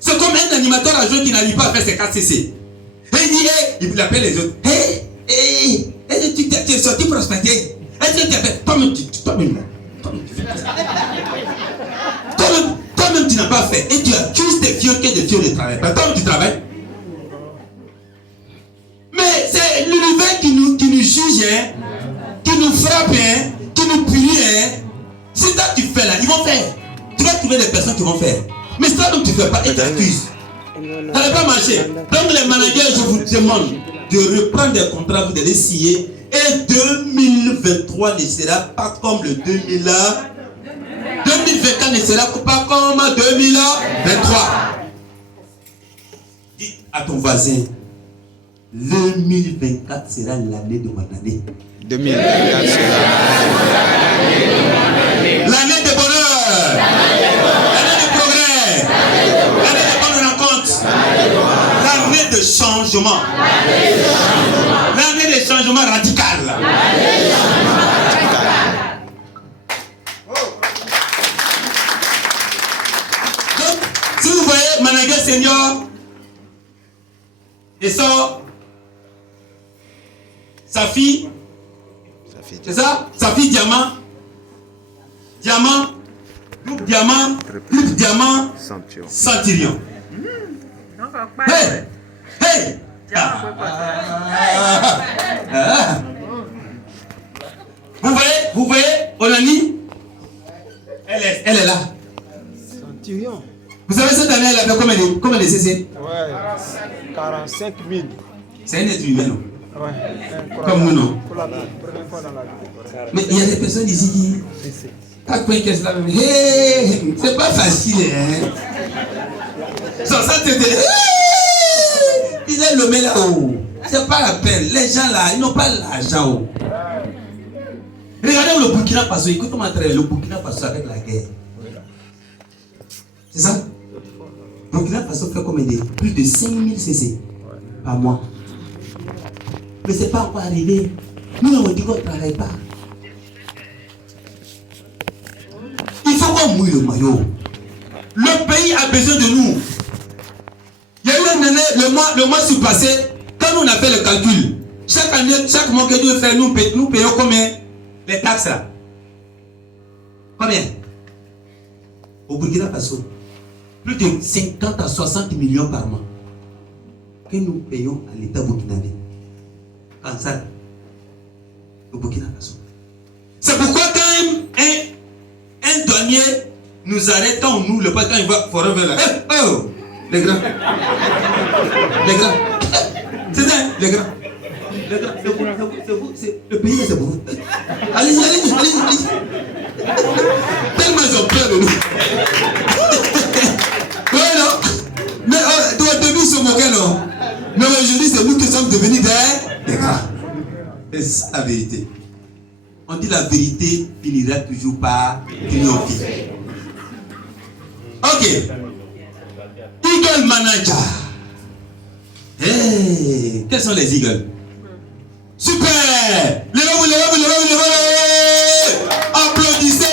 C'est comme un animateur à jouer qui n'arrive pas à faire ses 4 CC. Et il dit, il appelle les autres. Tu es sorti prospecter. Est-ce que tu as fait? Toi-même, tu n'as pas fait. Et tu accuses tes vieux que des vieux ne travaillent pas. Toi-même, tu travailles. Mais c'est l'univers qui nous juge, hein, qui nous frappe, hein, qui nous punit. Hein. Si toi tu fais là, ils vont faire. Tu vas trouver des personnes qui vont faire. Mais ça donc tu ne fais pas et tu accuses. Ça ne va pas marcher. Donc les managers, je vous demande de reprendre des contrats, vous allez signer. Et 2023 ne sera pas comme le 2000. 2024 ne sera pas comme 2023. Dis à ton voisin, 2024 sera l'année de mon année. 2024 sera l'année de bonheur, l'année de progrès, l'année de bonne rencontre, l'année de changement, l'année de changement radical. Donc, si vous voyez manager senior, et ça, sa fille, c'est ça? Sa fille diamant, double diamant, centurion. Hey! Vous voyez, Olani, elle est là. Centurion. Vous savez cette année, elle a fait combien de CC? Ouais, 45 000. C'est un être humain, non? Ouais, comme nous, non? Pour la première fois dans la vie. Mais il y a des personnes ici qui... Pas quoi qu'est-ce là, hey, c'est pas facile, hein? Ça te dit... Ils ont le met là-haut. C'est pas la peine. Les gens là, ils n'ont pas l'argent. Regardez le Burkina Faso. Écoute comment le Burkina Faso avec la guerre. C'est ça? Le Burkina Faso fait combien de plus de 5000 cc par mois. Mais c'est pas encore arrivé. Nous on dit qu'on ne travaille pas. Il faut qu'on mouille le maillot. Le pays a besoin de nous. Il y a eu une année, le mois surpassé, quand on a fait le calcul, chaque année, chaque mois que Dieu fait, nous payons combien? Les taxes là. Combien? Au Burkina Faso, plus de 50 à 60 millions par mois que nous payons à l'État burkinabé. Comme ça, au Burkina Faso. C'est pourquoi quand un douanier nous arrête, quand nous, le patron, il va forever là. Oh, les grands. Les grands. C'est ça, les grands. Les grands, c'est vous, le pays, c'est vous. Allez-y. Tellement ils ont peur de nous. Ouais, non. Mais au début, ils se moquaient, non. Mais aujourd'hui, c'est nous qui sommes devenus des grands. C'est ça la vérité. On dit la vérité finira toujours par triompher. Ok. Eagle Manager. Hey, quels sont les eagles? Super! Levez-vous! Applaudissez!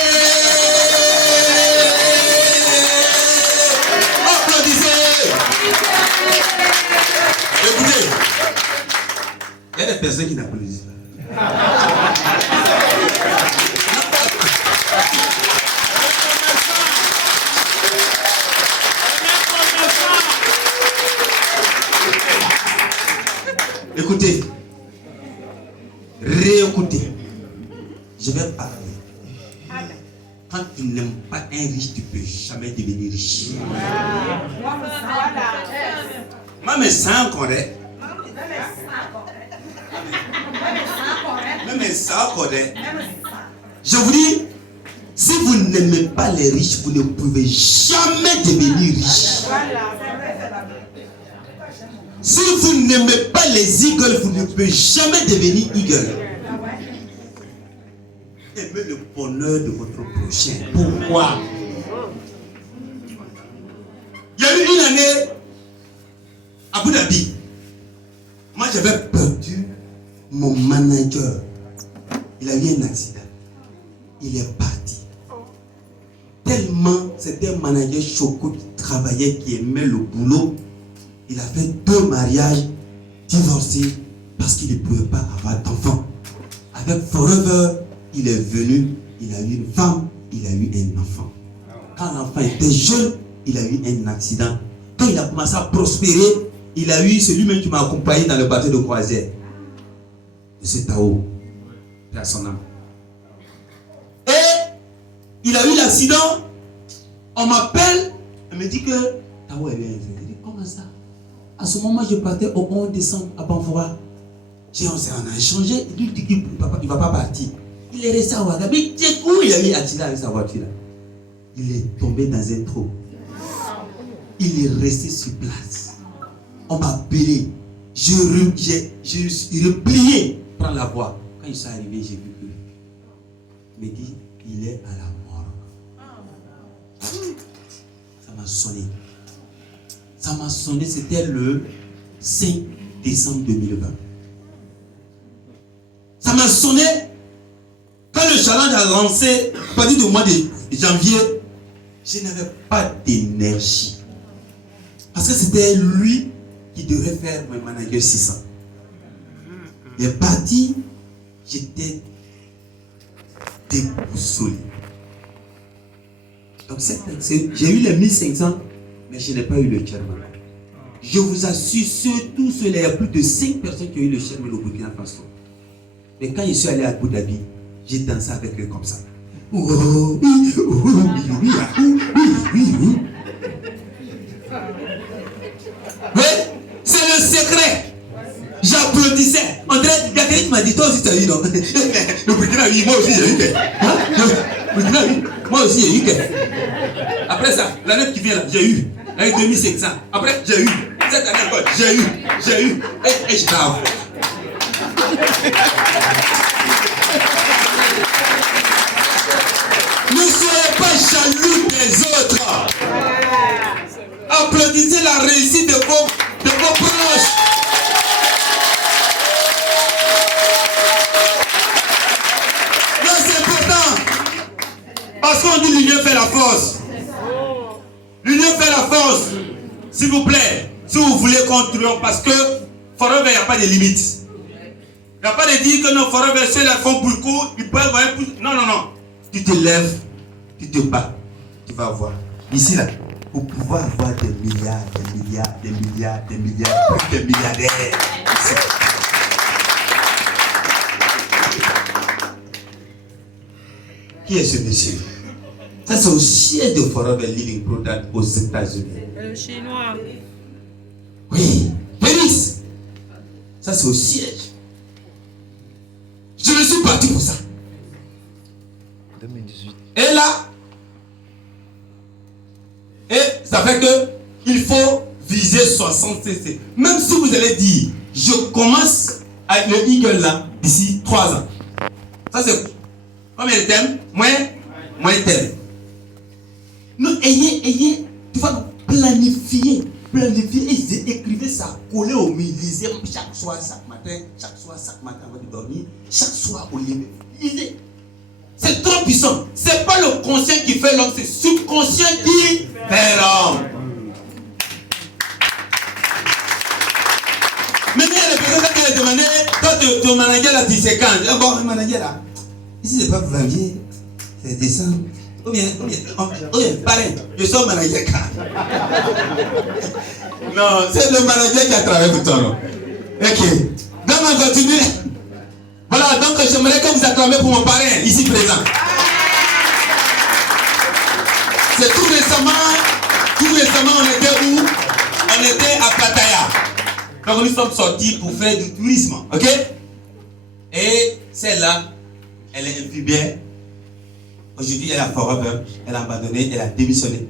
Écoutez, il y a des personnes qui n'applaudissent pas. Écoutez, réécoutez. Je vais parler. Quand tu n'aimes pas un riche, tu ne peux jamais devenir riche. Moi, mais ça encore. Je vous dis, si vous n'aimez pas les riches, vous ne pouvez jamais devenir riche. Si vous n'aimez pas les eagles, vous ne pouvez jamais devenir eagle. Aimez le bonheur de votre prochain. Pourquoi? Il y a eu une année à Abu Dhabi. Moi, j'avais perdu mon manager. Il a eu un accident. Il est parti. Tellement c'était un manager choco qui travaillait, qui aimait le boulot. Il a fait 2 mariages, divorcé parce qu'il ne pouvait pas avoir d'enfant. Avec Forever, il est venu, il a eu une femme, il a eu un enfant. Quand l'enfant était jeune, il a eu un accident. Quand il a commencé à prospérer, il a eu celui-même qui m'a accompagné dans le bateau de croisière. C'est Tao, à son âme. Et il a eu l'accident. On m'appelle, on me dit que Tao est bien. Je dis, comment ça? À ce moment, je partais au 11 décembre à Banfora. On a échangé. Il dit qu'il ne va pas partir. Il est resté à Ouaga. Mais où il a eu accident avec sa voiture là? Il est tombé dans un trou. Il est resté sur place. On m'a appelé. J'ai replié prendre la voie. Quand il s'est arrivé, j'ai vu que il me dit il est à la mort. Ça m'a sonné. Ça m'a sonné, c'était le 5 décembre 2020. Ça m'a sonné quand le challenge a lancé à partir du mois de janvier. Je n'avais pas d'énergie. Parce que c'était lui qui devait faire mon manager 600. Il est parti, j'étais déboussolé. Donc j'ai eu les 1500, mais je n'ai pas eu le chairman. Je vous assure, surtout il y a plus de 5 personnes qui ont eu le chairman au Burkina Faso. Mais quand je suis allé à Abu Dhabi, j'ai dansé avec eux comme ça. Oui, c'est le secret. J'applaudissais. André, Gagari m'a dit, toi aussi tu as eu, non? Le Burkina, oui, moi aussi j'ai eu. Le Burkina, oui, moi aussi j'ai eu. Après ça, l'année qui vient là, j'ai eu. Avec 2500. Après, j'ai eu. Cette année encore, j'ai eu. J'ai eu. Et je t'avoue. Ne soyez pas jaloux des autres. Applaudissez la réussite de vos proches. Non, c'est important. Parce qu'on dit l'union fait la force. L'union fait la force. S'il vous plaît, si vous voulez qu'on triomphe, parce que Forever, il n'y a pas de limite. Il n'y a pas de dire que non, Forever, ceux-là font beaucoup, ils peuvent avoir plus. Non, non, non. Tu te lèves, tu te bats, tu vas voir. Ici, là, pour pouvoir avoir des milliards, plus de milliardaires. Ici. Qui est ce monsieur? Ça, c'est au siège de Forever Living Product aux États-Unis. Le chinois. Oui, Phoenix. Ça, c'est au siège. Je ne suis parti pour ça. 2018. Et là, et ça fait que il faut viser 60 cc. Même si vous allez dire, je commence avec le Eagle là d'ici 3 ans. Ça, c'est combien de thèmes? Moins de thèmes. Nous, ayez, tu vas planifier. Et écrivez ça, collez au mur, lisez chaque soir, chaque matin, avant de dormir, chaque soir au lit. Lisez. C'est trop puissant. C'est pas le conscient qui fait l'homme, c'est le subconscient qui fait l'homme. Maintenant, il y a des personnes qui ont demandé, toi, ton manager là, tu sais quand? Bon, le manager là, ici c'est pas janvier, c'est décembre. Combien, pareil, je suis manager quand? Non, c'est le manager qui a travaillé pour toi, non? Ok. Donc, on continue. Voilà, donc j'aimerais que vous acclamez pour mon parrain, ici présent. C'est tout récemment, on était où? On était à Pattaya. Donc nous sommes sortis pour faire du tourisme, ok? Et celle-là, elle est infirmière. Aujourd'hui, elle a Forever, elle a abandonné, elle a démissionné.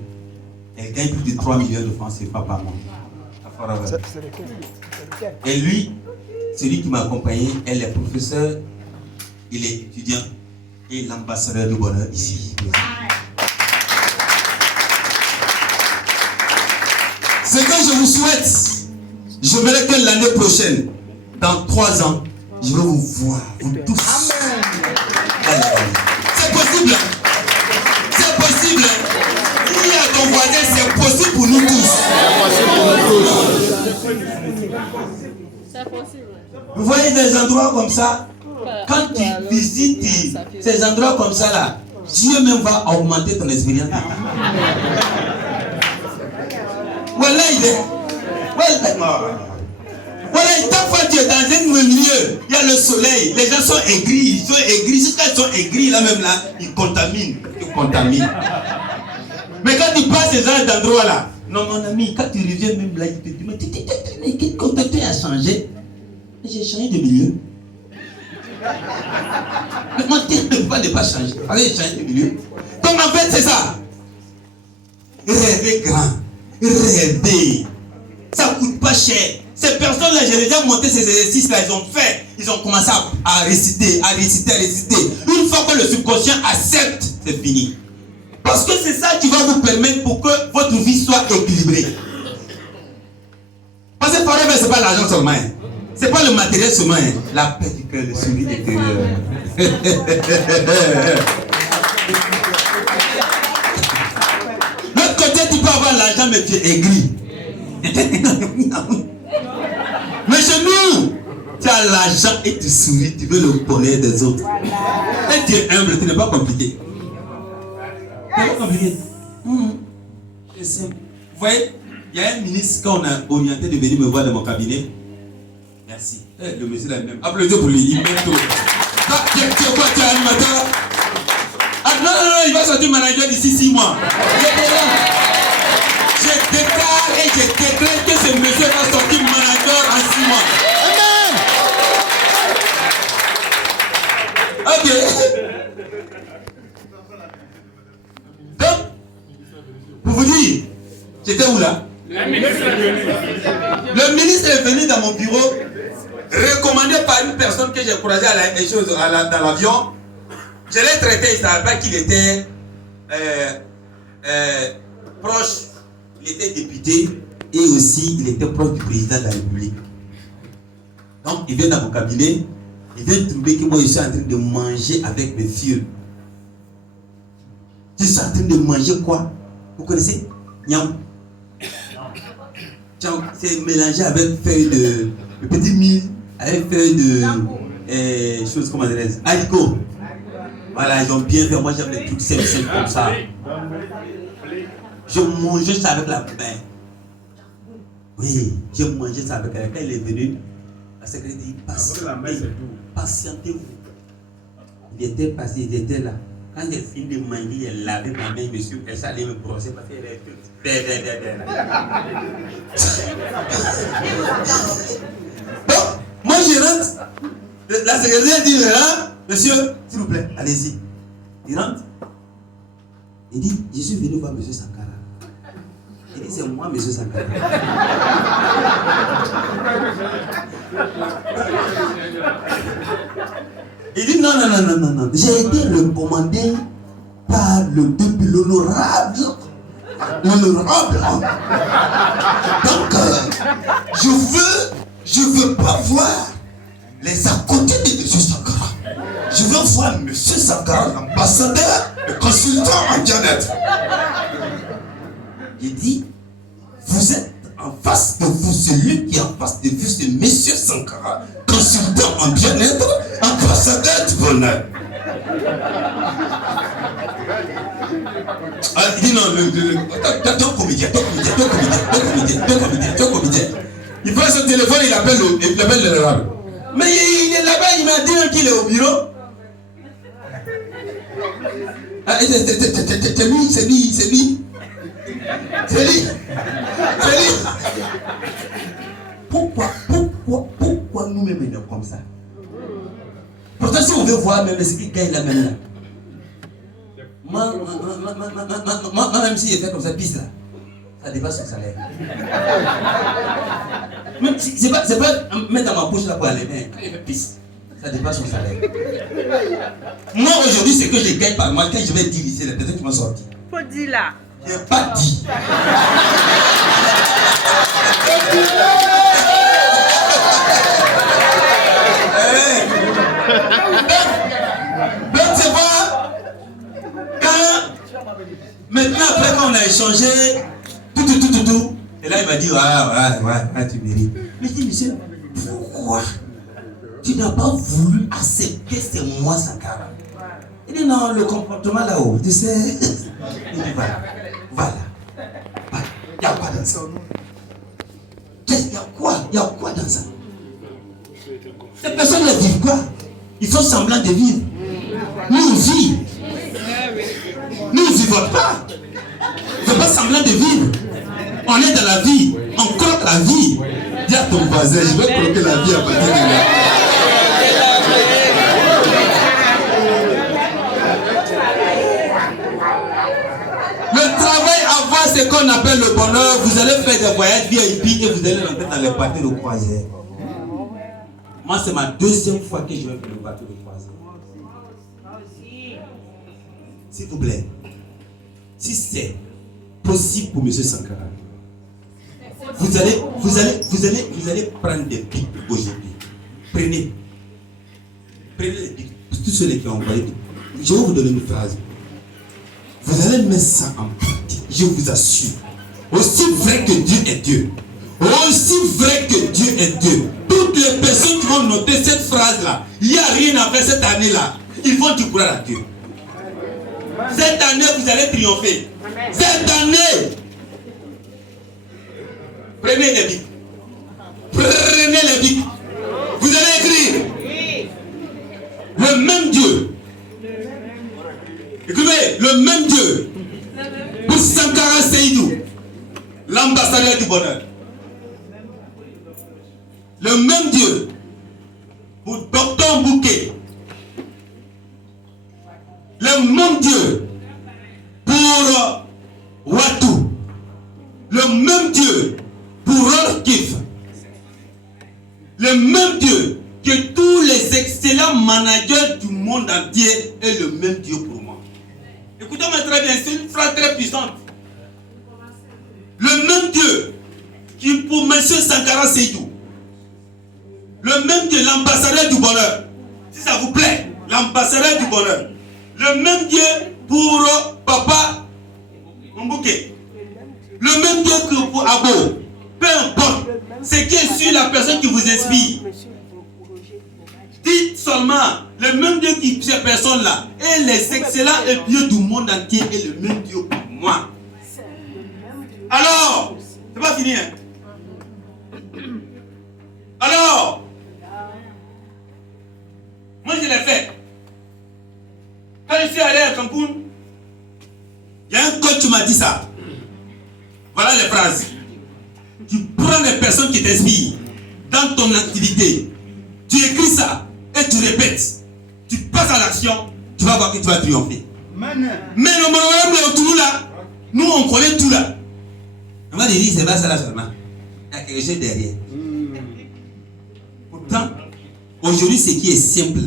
Elle gagne plus de 3 millions de francs CFA par mois. À Forever. Et lui, celui qui m'a accompagné, elle est professeur, il est étudiant et l'ambassadeur du bonheur ici. Ce que je vous souhaite, je voudrais que l'année prochaine, dans 3 ans, je vais vous voir, vous tous. C'est possible. C'est possible. Dis à ton voisin, c'est possible pour nous tous. C'est possible. Vous voyez des endroits comme ça, quand tu visites ces endroits comme ça là, Dieu même va augmenter ton expérience. Voilà, il est. Voilà, tant que tu es dans un milieu, il y a le soleil, les gens sont aigris, jusqu'à ils sont aigris là même là, ils contaminent. Mais quand tu passes ces genres d'endroits là, non mon ami, quand tu reviens même là, il te dit, mais quel contacté a changé? J'ai changé de milieu. Mais mon terme ne pas changer. Allez, j'ai changé de milieu. Donc en fait, c'est ça. Rêver grand. Rêver. Ça ne coûte pas cher. Ces personnes-là, j'ai déjà monté ces exercices-là, ils ont fait. Ils ont commencé à réciter. Une fois que le subconscient accepte, c'est fini. Parce que c'est ça qui va vous permettre pour que votre vie soit équilibrée. Parce que Forever, ce n'est pas l'argent seulement. C'est pas le matériel seulement, hein. La paix du cœur, le sourire intérieur. L'autre côté, tu peux avoir l'argent, mais tu es aigri. Mais chez nous, tu as l'argent et tu souris, tu veux le bonheur des autres. Et tu es humble, tu n'es pas compliqué. Tu n'es pas compliqué. C'est simple. Vous voyez, il y a un ministre qu'on a orienté de venir me voir dans mon cabinet. Merci. Le monsieur là même. Applaudissez pour lui. Il m'aime trop. Tu es quoi? Tu es animateur? Ah non, il va sortir manager d'ici 6 mois. Je déclare et je déclare que ce monsieur va sortir manager en 6 mois. Amen. Ok. Donc, pour vous dire, j'étais où là? Le ministre est venu dans mon bureau, recommandé par une personne que j'ai croisée dans l'avion. Je l'ai traité, il ne savait pas qu'il était proche, il était député et aussi il était proche du président de la République. Donc il vient dans mon cabinet, il vient trouver que moi je suis en train de manger avec mes filles. Je suis en train de manger quoi? Vous connaissez? Nyam. C'est mélangé avec feuilles de petit mil, avec feuilles de choses comme adresse. Haricot. Voilà, ils ont bien fait. Moi j'aime les trucs simples comme ça. Je mangeais ça avec la main. Oui, j'ai mangé ça avec elle. Quand elle est venue, la secrétaire dit patientez-vous. Il était passé, il était là. Quand elle finit de manger, elle lavait ma main, monsieur, elle s'allait me brosser parce qu'elle est toute. Bon, moi je rentre. La secrétaire dit, monsieur, s'il vous plaît, allez-y. Il rentre. Il dit, je suis venu voir monsieur Sankara. Il dit, c'est moi, monsieur Sankara. Il dit, non. J'ai été recommandé par l'honorable. Donc, je veux pas voir les à côté de monsieur Sankara. Je veux voir monsieur Sankara, l'ambassadeur, le consultant en bien-être. Il dit, vous êtes en face de vous, celui qui est en face de vous, c'est monsieur Sankara, consultant en bien-être, ambassadeur du bonheur. Alors, il dit non, ton comédien. Il prend son téléphone, il appelle l'honorable. Mais il est là-bas, il m'a dit qu'il est au bureau. Ah, c'est lui. Pourquoi nous-mêmes on est comme ça? Pourtant, si on veut voir même ce qu'il gagne la main là. Moi, même si il fait comme ça, pisse là, ça dépasse son salaire. Même si c'est pas mettre dans ma poche là pour aller, mais quand il fait pisse, ça dépasse son salaire. Moi aujourd'hui, c'est que je gagne par mois. Quand je vais dire ici, les personnes qui m'ont sorti. Faut dire là. Je n'ai pas dit. Donc c'est quoi? Maintenant, après quand on a échangé, tout, et là il m'a dit, ouais, tu mérites. Mais je dis, monsieur, pourquoi tu n'as pas voulu accepter c'est moi Sankara? Il dit, non, le comportement là-haut, tu sais. Il dit, voilà. Il y a quoi dans ça? Il y a quoi dans ça? Les personnes ne vivent quoi? Ils font semblant de vivre. Nous, on vit. Nous ne vivons pas. On ne fait pas semblant de vivre. On est dans la vie. On croque la vie. Dis à ton voisin, je vais croquer la vie à partir de là. Le travail avant ce qu'on appelle le bonheur, vous allez faire des voyages VIP et vous allez rentrer dans les bateaux de croisière. Moi, c'est ma deuxième fois que je vais faire le bateau de croisière. S'il vous plaît, si c'est possible pour M. Sankara, vous allez prendre des pics aujourd'hui. Prenez les pics. Tous ceux qui ont envoyé. Je vais vous donner une phrase. Vous allez mettre ça en pratique. Je vous assure. Aussi vrai que Dieu est Dieu. Aussi vrai que Dieu est Dieu. Toutes les personnes qui vont noter cette phrase-là, il n'y a rien à faire cette année-là. Ils vont du croire à Dieu. Cette année, vous allez triompher. Cette année, prenez les bics. Prenez les bics. Vous allez écrire. Le même Dieu. Écoutez, le même Dieu. Pour Sankara Seydou, l'ambassadeur du bonheur. Le même Dieu pour Dr Mbouké. Le même Dieu pour Watou. Le même Dieu le même Dieu que tous les excellents managers du monde entier est le même Dieu pour moi. Écoutez-moi très bien, c'est une phrase très puissante. Le même Dieu qui pour M. Sankara Seydou, le même Dieu, l'ambassadeur du bonheur, si ça vous plaît, l'ambassadeur du bonheur, le même Dieu pour Papa Mbouké, le même Dieu que pour Abo, peu importe, ce qui est sur la personne qui vous inspire. Dites seulement, le même Dieu qui ces personnes-là et les excellents dieux du monde entier est le même Dieu pour moi. Alors, c'est pas fini, hein? Alors, moi je l'ai fait. Quand je suis allé à Cancun, il y a un coach qui m'a dit ça. Voilà les phrases. Tu prends les personnes qui t'inspirent dans ton activité. Tu écris ça et tu répètes. Tu passes à l'action, tu vas voir que tu vas triompher. Mais le moment là, nous on connaît tout là. On va dire, c'est pas ça là seulement. Il y a quelque chose derrière. Pourtant, aujourd'hui, ce qui est simple,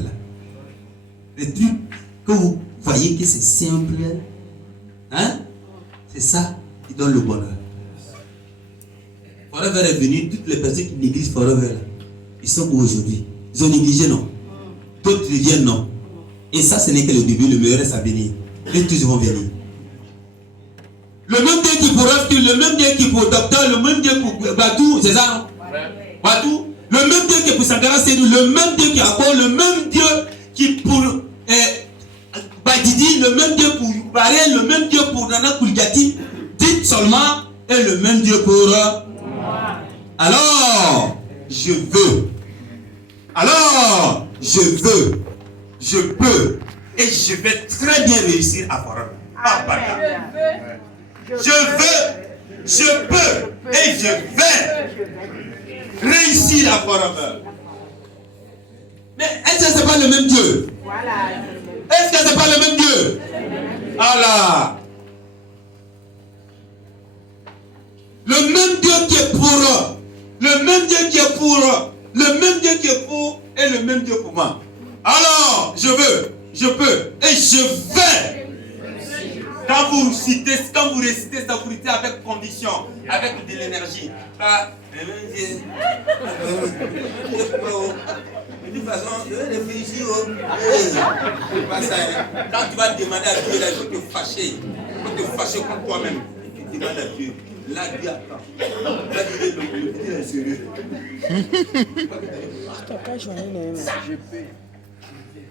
les trucs que vous voyez que c'est simple, hein, c'est ça qui donne le bonheur. Forever est venu, toutes les personnes qui négligent Forever, ils sont où aujourd'hui? Ils ont négligé, non? D'autres reviennent, non? Et ça, ce n'est que le début, le meilleur reste à venir. Et tous vont venir. Le même Dieu qui pour Rafki, le même Dieu qui pour Docteur, le même Dieu pour Batou, c'est ça, non? Batou. Le même Dieu qui pour Sankara Seydou, le même Dieu qui a encore, le même Dieu qui pour Badidi, le même Dieu pour Baré, le même Dieu pour Nana Kouligati. Dites seulement, est le même Dieu pour alors, je veux. Alors, je veux. Je peux. Et je vais très bien réussir à Forever. Je veux. Je peux. Et je vais réussir à Forever. Mais est-ce que ce n'est pas le même Dieu? Est-ce que ce n'est pas le même Dieu? Allah. Le même Dieu qui est pour, le même Dieu qui est pour, le même Dieu qui est pour, et le même Dieu pour moi. Alors, je veux, je peux, et je vais. Quand vous récitez ça, vous récitez avec conviction, avec de l'énergie. De toute façon, je vais réfléchir. Quand tu vas demander à Dieu, il faut te fâcher. Il faut te fâcher contre toi-même. Et tu demandes à Dieu. Là, Dieu attend. Là, Dieu est sérieux.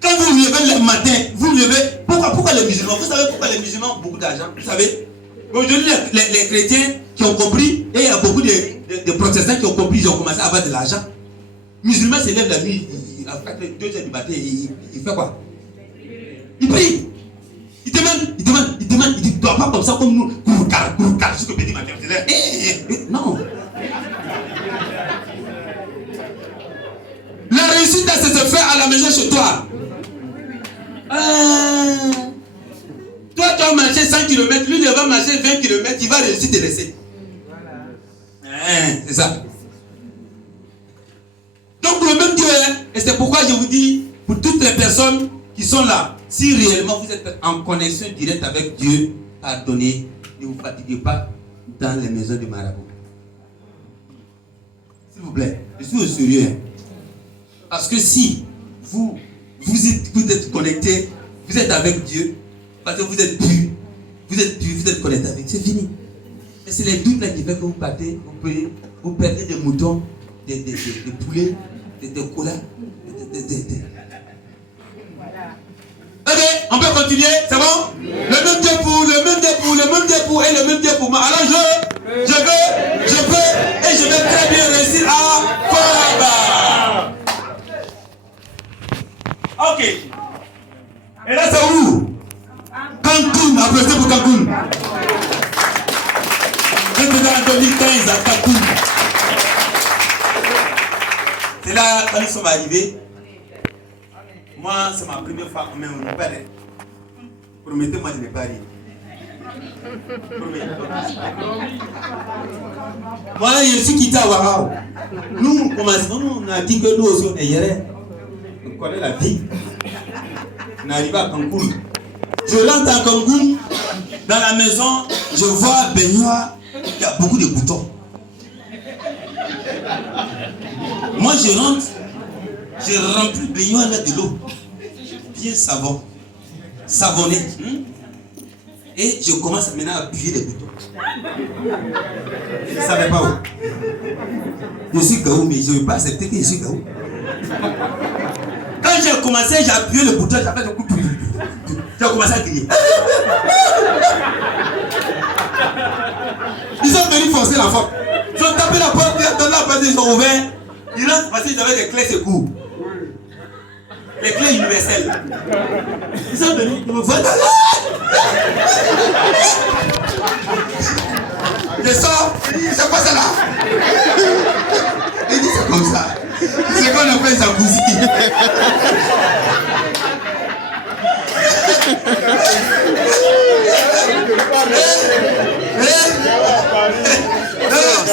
Quand vous vous levez le matin, vous levez. Pourquoi les musulmans? Vous savez pourquoi les musulmans ont beaucoup d'argent? Vous savez? Aujourd'hui, les chrétiens qui ont compris, et il y a beaucoup de protestants qui ont compris, ils ont commencé à avoir de l'argent. Les musulmans se lèvent la nuit, à 2h du matin, il fait quoi? Il prie. Il demande, il dit, tu dois pas comme ça comme nous, courcar, jusqu'au petit matin. Non. La réussite, c'est se faire à la maison chez toi. Toi, tu vas marcher 100 km, lui, il va marcher 20 km, il va réussir te laisser. C'est ça. Donc, le même Dieu, et c'est pourquoi je vous dis, pour toutes les personnes qui sont là, si réellement vous êtes en connexion directe avec Dieu, pardonnez, ne vous fatiguez pas dans les maisons du marabout. S'il vous plaît, je suis au sérieux. Parce que si vous êtes connecté, vous êtes avec Dieu, parce que vous êtes pur, vous êtes connecté avec Dieu, c'est fini. Et c'est les doutes là qui font que vous partez, vous perdez des moutons, des poulets, des colas, Ok, on peut continuer, c'est bon? Le même Dieu pour, le même Dieu pour, le même Dieu pour et le même Dieu pour moi. Alors je peux et je vais très bien réussir à Forever. Ok. Et là c'est où? Cancun, applaudissez pour Cancun. Maintenant en 2015 à Cancun. C'est là quand nous sommes arrivés. Moi, c'est ma première fois, mais on ne peut pas. Promettez-moi de ne pas rire. Moi, je suis quitté à Warao. Nous, on a dit que nous aussi, on est hier. On connaît la vie. On arrive à Cancun. Je rentre à Cancun. Dans la maison, je vois baignoire. Il y a beaucoup de boutons. Moi, je rentre. Je remplis le baignoire là de l'eau. Bien savon. Savonné. Et je commence maintenant à appuyer les boutons. Je ne savais pas où. Je suis Gaou, mais je ne veux pas accepter que je suis Gaou. Quand j'ai commencé, j'ai appuyé le bouton, j'ai fait un coup de j'ai commencé à crier. Ils sont venus forcer la porte. Ils ont tapé la porte, dans la porte, ils ont ouvert. Ils rentrent parce qu'ils avaient des clés secours. Les clés universelles. Ils sont venus, ils me voient. Je sors, c'est quoi ça là? Il dit c'est comme ça. C'est qu'on appelle ça boussi.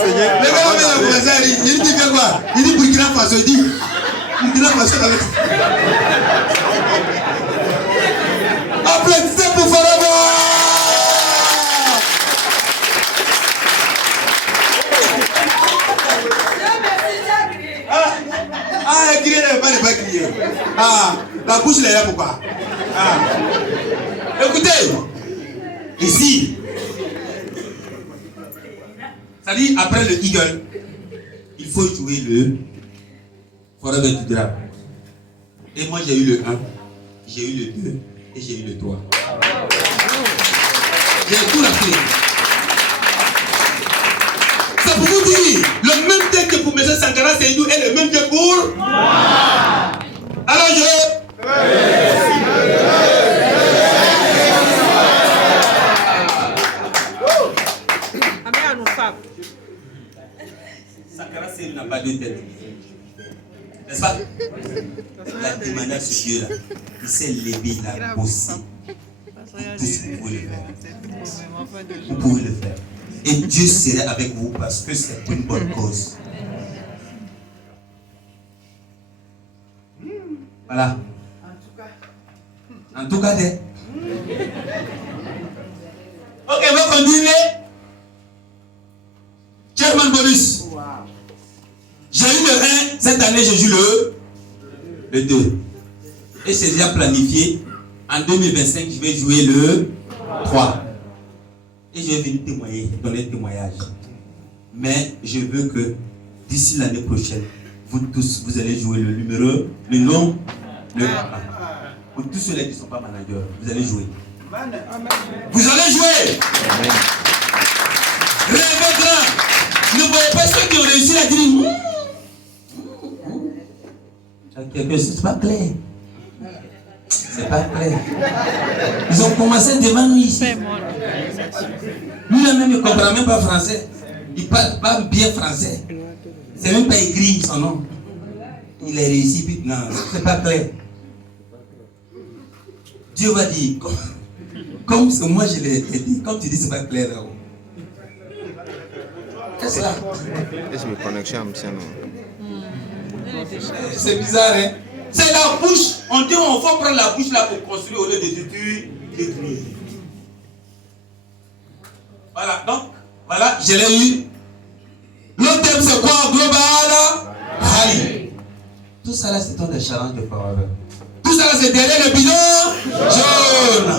Le gars met la voisin, il dit fait quoi? Il dit Burkina Faso, il dit Burkina Faso avec. Applaudissez pour Forever! Ah, crier ne pas crier. Ah, la bouche là, pourquoi? Ah. Écoutez, ici, ça dit après le Eagle, il faut jouer le Forever du Drap. Et moi j'ai eu le 1, j'ai eu le 2 et j'ai eu le 3. J'ai tout la clé. C'est pour vous dire, le même Dieu que pour M. Sankara Seydou est le même Dieu pour moi. Alors je... Sankara Seydou n'a pas de tête. N'est-ce pas? Il a demandé à ce Dieu-là. Il s'est levé, il a bossé. Tous vous pouvez le faire. Vous pouvez le faire. Et Dieu serait avec vous parce que c'est une bonne cause. Voilà. En tout cas, ok, on va continuer. Chairman bonus. J'ai eu le 1, cette année je joue le 2. Et c'est déjà planifié. En 2025, je vais jouer le 3. Et je vais venir témoigner, donner témoignage. Mais je veux que d'ici l'année prochaine, vous tous, vous allez jouer le numéro, le nom, le 1. Pour tous ceux-là qui ne sont pas managers, vous allez jouer. Vous allez jouer. Rêvez grand. Ne voyez pas ceux qui ont réussi à dire. C'est pas clair. C'est pas clair. Ils ont commencé devant nous ici. Lui-même ne comprend même pas français. Il parle pas bien français. C'est même pas écrit son nom. Il est réussi, puis non, c'est pas clair. Dieu va dire, comme moi je l'ai dit, comme tu dis, c'est pas clair. Qu'est-ce que c'est ça? C'est bizarre, hein? C'est la bouche. On dit on faut prendre la bouche là pour construire au lieu de détruire. Voilà, donc, voilà, je l'ai eu. L'autre thème c'est quoi? Global Rally. Tout ça là c'est des challenges de Forever. Tout ça là c'est derrière le bidon jaune.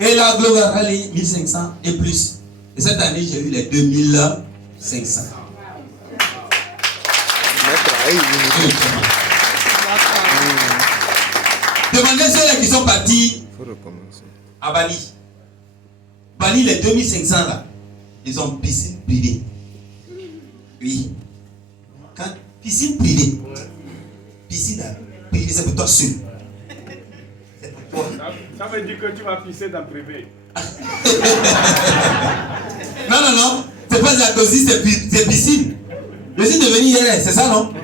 Et la Global Rally 1500 et plus. Et cette année j'ai eu les 2500. Demandez ceux qui sont partis à Bali. Bali, les 2500 là, ils ont piscine privée. Oui. Quand piscine privée, piscine privée, c'est pour toi seul. C'est pour toi. Ça veut dire que tu vas pisser dans privé. Non. C'est pas jacuzzi, c'est piscine. Je suis devenu hier, c'est ça non?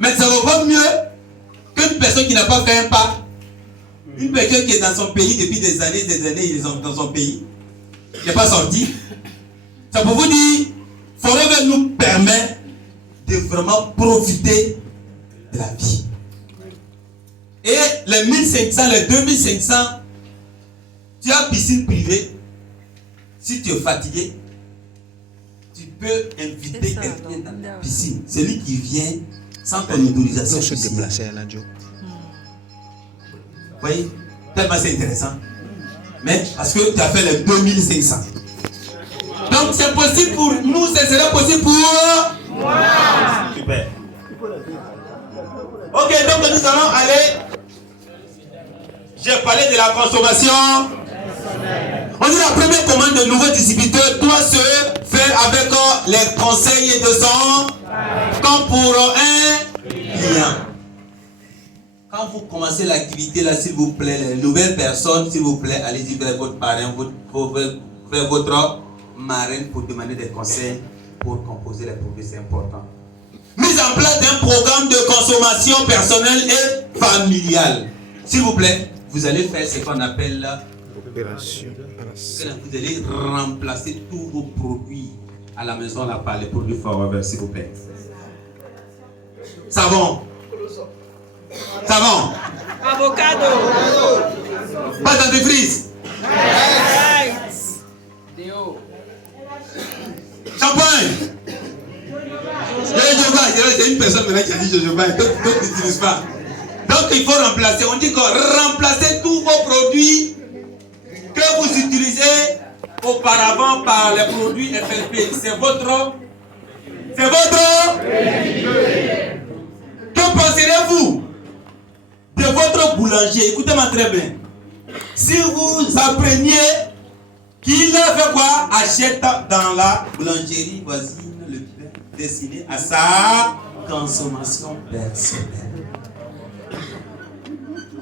Mais ça vaut pas mieux qu'une personne qui n'a pas fait un pas. Une personne qui est dans son pays depuis des années, ils sont dans son pays. n'est pas sorti. C'est pour vous dire, Forever nous permet de vraiment profiter de la vie. Et les 1500, les 2500, tu as piscine privée. Si tu es fatigué, tu peux inviter quelqu'un dans la piscine. Celui qui vient sans ton autorisation. Se déplacer à la radio. Vous voyez, tellement c'est intéressant. Mais parce que tu as fait les 2500. Donc c'est possible pour nous, ce serait possible pour moi. Super. Ok, donc nous allons aller. J'ai parlé de la consommation. On dit la première commande de nouveau distributeur doit se faire avec les conseils de son comme pour un client. Quand vous commencez l'activité là, s'il vous plaît, les nouvelles personnes, s'il vous plaît, allez-y vers votre parrain, vers votre marraine pour demander des conseils pour composer les produits, c'est important. Mise en place d'un programme de consommation personnelle et familiale. S'il vous plaît, vous allez faire ce qu'on appelle Opération. vous allez remplacer tous vos produits à la maison là par les produits Forever, s'il vous plaît. Savon. Savon. Avocado. Pâte dentifrice. Champagne. C'est une personne maintenant qui a dit jojoba, d'autres n'utilisent pas. Donc il faut remplacer. On dit qu'on remplacer tous vos produits que vous utilisez auparavant par les produits FLP. C'est votre. Que penserez-vous de votre boulanger? Écoutez-moi très bien. Si vous appreniez qu'il fait quoi? Achète dans la boulangerie voisine le pain destiné à sa consommation personnelle.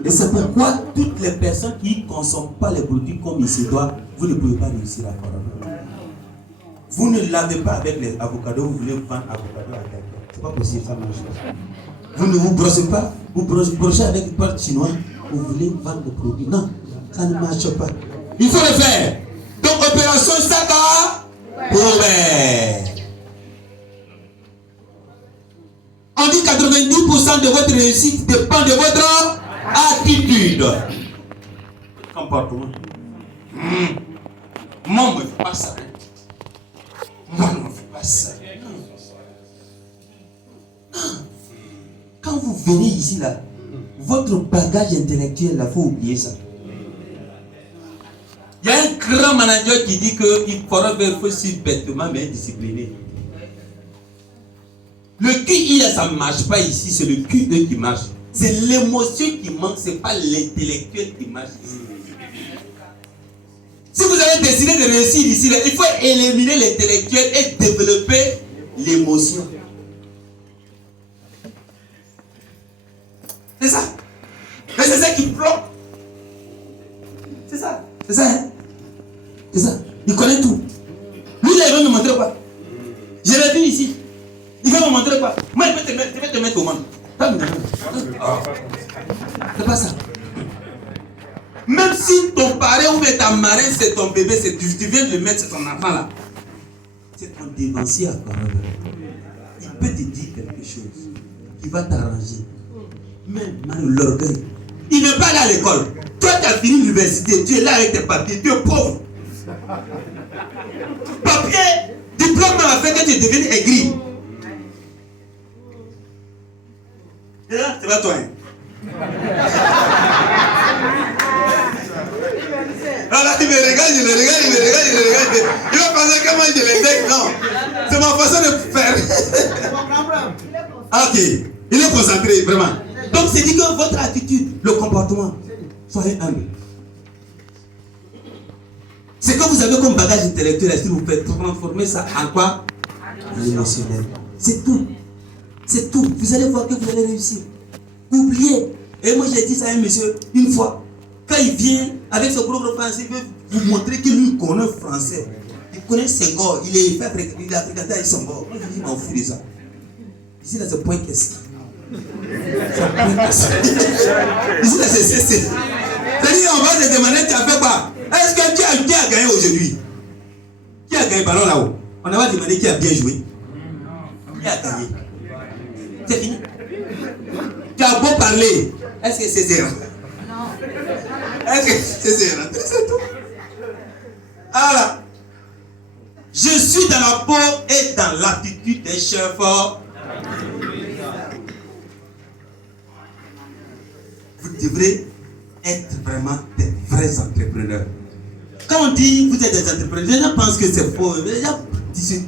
Et c'est pourquoi toutes les personnes qui ne consomment pas les produits comme il se doit, vous ne pouvez pas réussir à faire. Vous ne lavez pas avec les avocados, vous voulez vendre avocado à quelqu'un. C'est pas possible, ça marche pas. Vous ne vous brossez pas, vous brochez avec une pâte chinoise, vous voulez vendre le produit. Non, ça ne marche pas. Il faut le faire. Donc, opération Saka Robert. On dit 90% de votre réussite dépend de votre attitude. Comportement. Moi, je ne fais pas ça. Moi, je ne fais pas ça. Quand vous venez ici, là, votre bagage intellectuel, il faut oublier ça. Il y a un grand manager qui dit qu'il faut suivre bêtement, mais discipliné. Le QI, ça ne marche pas ici, c'est le QE qui marche. C'est l'émotion qui manque, ce n'est pas l'intellectuel qui marche ici. Si vous avez décidé de réussir ici, là, il faut éliminer l'intellectuel et développer l'émotion. C'est ça. Mais c'est ça qui bloque. C'est ça. C'est ça, hein? C'est ça. Il connaît tout. Lui, là, il va me montrer quoi? Je l'ai vu ici. Il va me montrer quoi? Moi, je vais te mettre au monde. C'est pas ça. Même si ton parrain ou ta marraine, c'est ton bébé, tu viens de le mettre, c'est ton enfant là. C'est ton dévancier à parole. Il peut te dire quelque chose qui va t'arranger. Même l'orgueil. Il n'est pas là à l'école. Toi, tu as fini l'université, tu es là avec tes papiers, tu es pauvre. Papier, diplôme m'a fait que tu es devenu aigri. Et là, c'est pas toi. Hein? Alors il me regarde, je le regarde. Il va penser que moi je le bec. Non. C'est ma façon de faire. Ok. Il est concentré, vraiment. Donc c'est dit que votre attitude, le comportement, soyez humble. C'est que vous avez comme bagage intellectuel, si vous faites transformer ça en quoi? L'émotionnel. C'est tout. C'est tout. Vous allez voir que vous allez réussir. Oubliez. Et moi j'ai dit ça à un monsieur une fois. Quand il vient avec son propre français, il veut vous montrer qu'il lui connaît français. Il connaît Senghor. Il a fréquenté avec Senghor. Moi je dis, je m'en fous de ça. Ici là c'est point qu'est-ce. Ici là c'est. C'est-à-dire on va te demander tu as fait quoi? Est-ce que tu as gagné aujourd'hui? gagné le ballon là-haut, on va demander qui a bien joué. Qui a gagné? C'est fini. Tu as beau parler, est-ce que c'est zéro? Non. Est-ce que c'est zéro? C'est tout. Alors, je suis dans la peau et dans l'attitude des chefs. Vous devrez être vraiment des vrais entrepreneurs. Quand on dit vous êtes des entrepreneurs, les gens pensent que c'est faux. Les gens disent,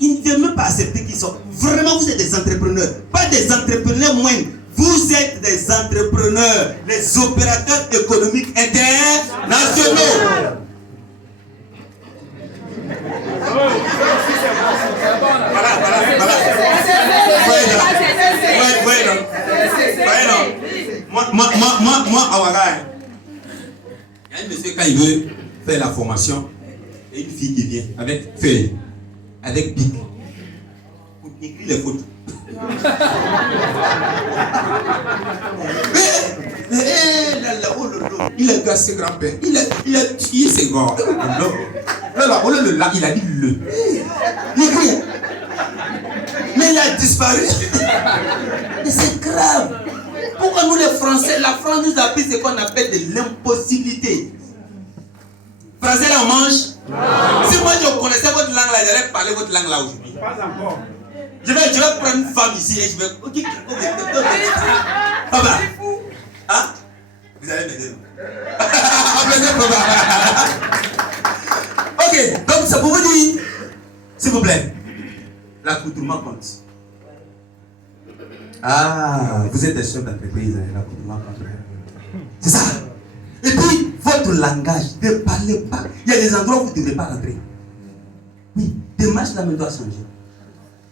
ils ne veulent même pas accepter qu'ils sont. Vraiment, vous êtes des entrepreneurs. Pas des entrepreneurs moindres. Vous êtes des entrepreneurs, les opérateurs économiques internationaux. Moi, Awaga, il y a un monsieur quand il veut faire la formation, et une fille qui vient avec feuille, avec bic, pour écrire les photos. Il a gassé grand-père, il a tué ses gars. Là, il a dit le. Il écrit. Mais il a disparu. Mais c'est grave. Pourquoi nous les Français, la France nous a pris ce qu'on appelle de l'impossibilité. Français là on mange. Si moi je connaissais votre langue là, j'allais parler votre langue là aujourd'hui. Pas encore. Je vais prendre une femme ici et je vais. Papa. Hein? Vous allez m'aider. Ok, donc ça pour vous dire, s'il vous plaît, l'accoutrement compte. Ah, vous êtes des chefs d'entreprise, l'accoutrement compte. C'est ça. Et puis, votre langage, ne parlez pas. Il y a des endroits où vous ne devrez pas rentrer. Oui, tes marches là, mais doivent changer.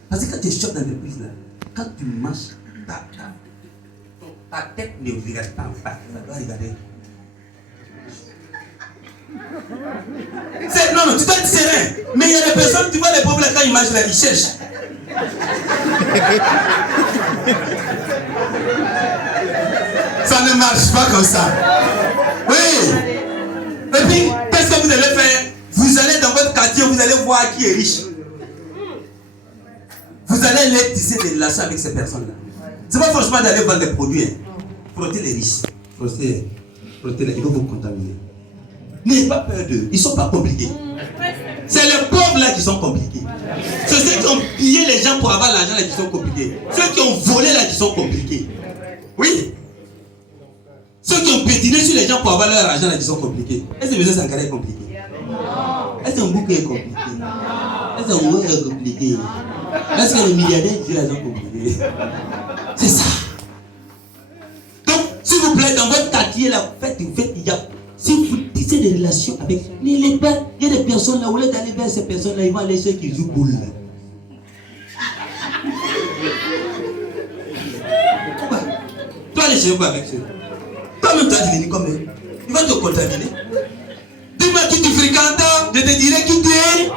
Parce que quand tu es chef d'entreprise là, quand tu marches, ta tête ne regarde pas en face, ça doit regarder. Non, tu dois être serein. Mais il y a des personnes, tu vois les pauvres là, quand ils marchent là, ils cherchent. Ça ne marche pas comme ça. Oui. Et puis, qu'est-ce que vous allez faire? Vous allez dans votre quartier, vous allez voir qui est riche. Vous allez aller tisser des relations avec ces personnes-là. C'est pas forcément d'aller vendre des produits. Hein. Frotter les riches. Frotter les, ils vont vous contaminer. N'ayez pas peur d'eux. Ils ne sont pas compliqués. C'est les pauvres là qui sont compliqués. C'est ceux qui ont pillé les gens pour avoir l'argent là qui sont compliqués. Ceux qui ont volé là qui sont compliqués. Oui. Ceux qui ont pétiné sur les gens pour avoir leur argent là qui sont compliqués. Est-ce que le monsieur Sankara est compliqué? Est-ce que Mbouké est compliqué? Est-ce que Mbouké est compliqué? Est-ce que les milliardaires qui sont compliqués? C'est ça. Donc, s'il vous plaît, dans votre quartier là, faites, il y a. Si vous tissez des relations avec les pères, il y a des personnes là, au lieu d'aller vers ces personnes là, ils vont aller ceux qui jouent boule. Pourquoi? Toi, aller chez vous avec eux. Toi-même, tu as devenu comme eux. Ils vont te contaminer. Dis-moi qui tu fréquentes, je te dirai qui tu es.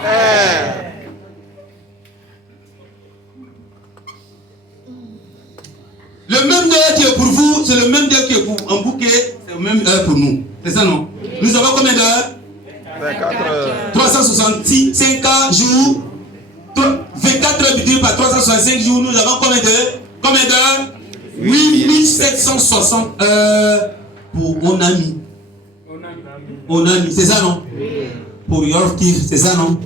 Le même Dieu qui est pour vous, c'est le même Dieu qui est pour un bouquet, c'est le même heure pour nous. C'est ça, non? Nous avons combien d'heures? 24 heures. 365 jours. 24 heures divisé par 365 jours, nous avons combien d'heures? 8760 heures pour Onami. Onami, c'est ça, non? Pour Yorkif, c'est ça, non?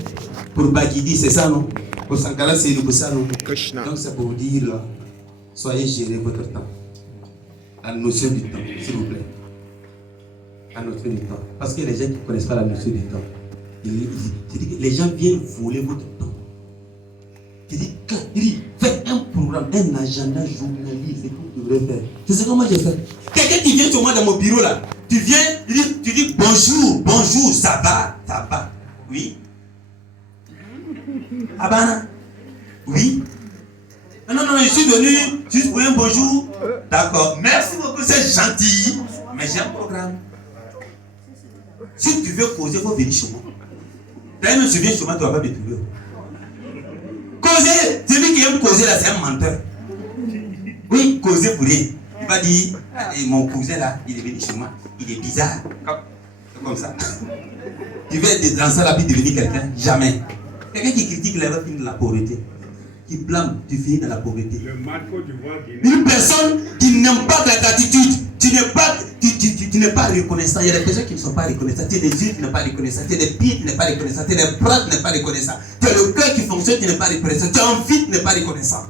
Pour Bagidi, c'est ça, non? Pour Sankara, c'est ça, non? Krishna. Donc, c'est pour dire, là, soyez gérés votre temps. La notion du temps, s'il vous plaît. La notion du temps. Parce que les gens qui ne connaissent pas la notion du temps, les gens viennent voler votre temps. Il dit, faites un programme, un agenda journaliste, c'est ce que vous devrez faire. C'est ce que moi j'ai fait. Quelqu'un qui vient sur moi dans mon bureau là, tu viens, tu dis bonjour, ça va. Oui. Abana. Oui. Non, je suis venu juste pour un bonjour. D'accord, merci beaucoup, c'est gentil. Mais j'ai un programme. Si tu veux causer, il faut venir chez moi. D'ailleurs, même si tu viens chez moi, tu ne vas pas me trouver. Causer, celui qui aime causer là, c'est un menteur. Oui, causer pour rien. Il va dire, mon cousin là, il est venu chez moi, il est bizarre. C'est comme ça. Tu veux être dans ça la vie devenir quelqu'un? Jamais. Quelqu'un qui critique les va finir dans la pauvreté. Qui blâme, tu finis dans la pauvreté. Une personne qui n'aime pas la gratitude, tu n'es pas reconnaissant. Il y a des personnes qui ne sont pas reconnaissantes. Tu as des yeux qui ne sont pas reconnaissants. Tu as des pieds qui ne sont pas reconnaissants. Tu as des bras qui ne sont pas reconnaissants. Tu as le cœur qui fonctionne, qui n'est pas reconnaissant. Tu as envie qui n'est pas reconnaissant.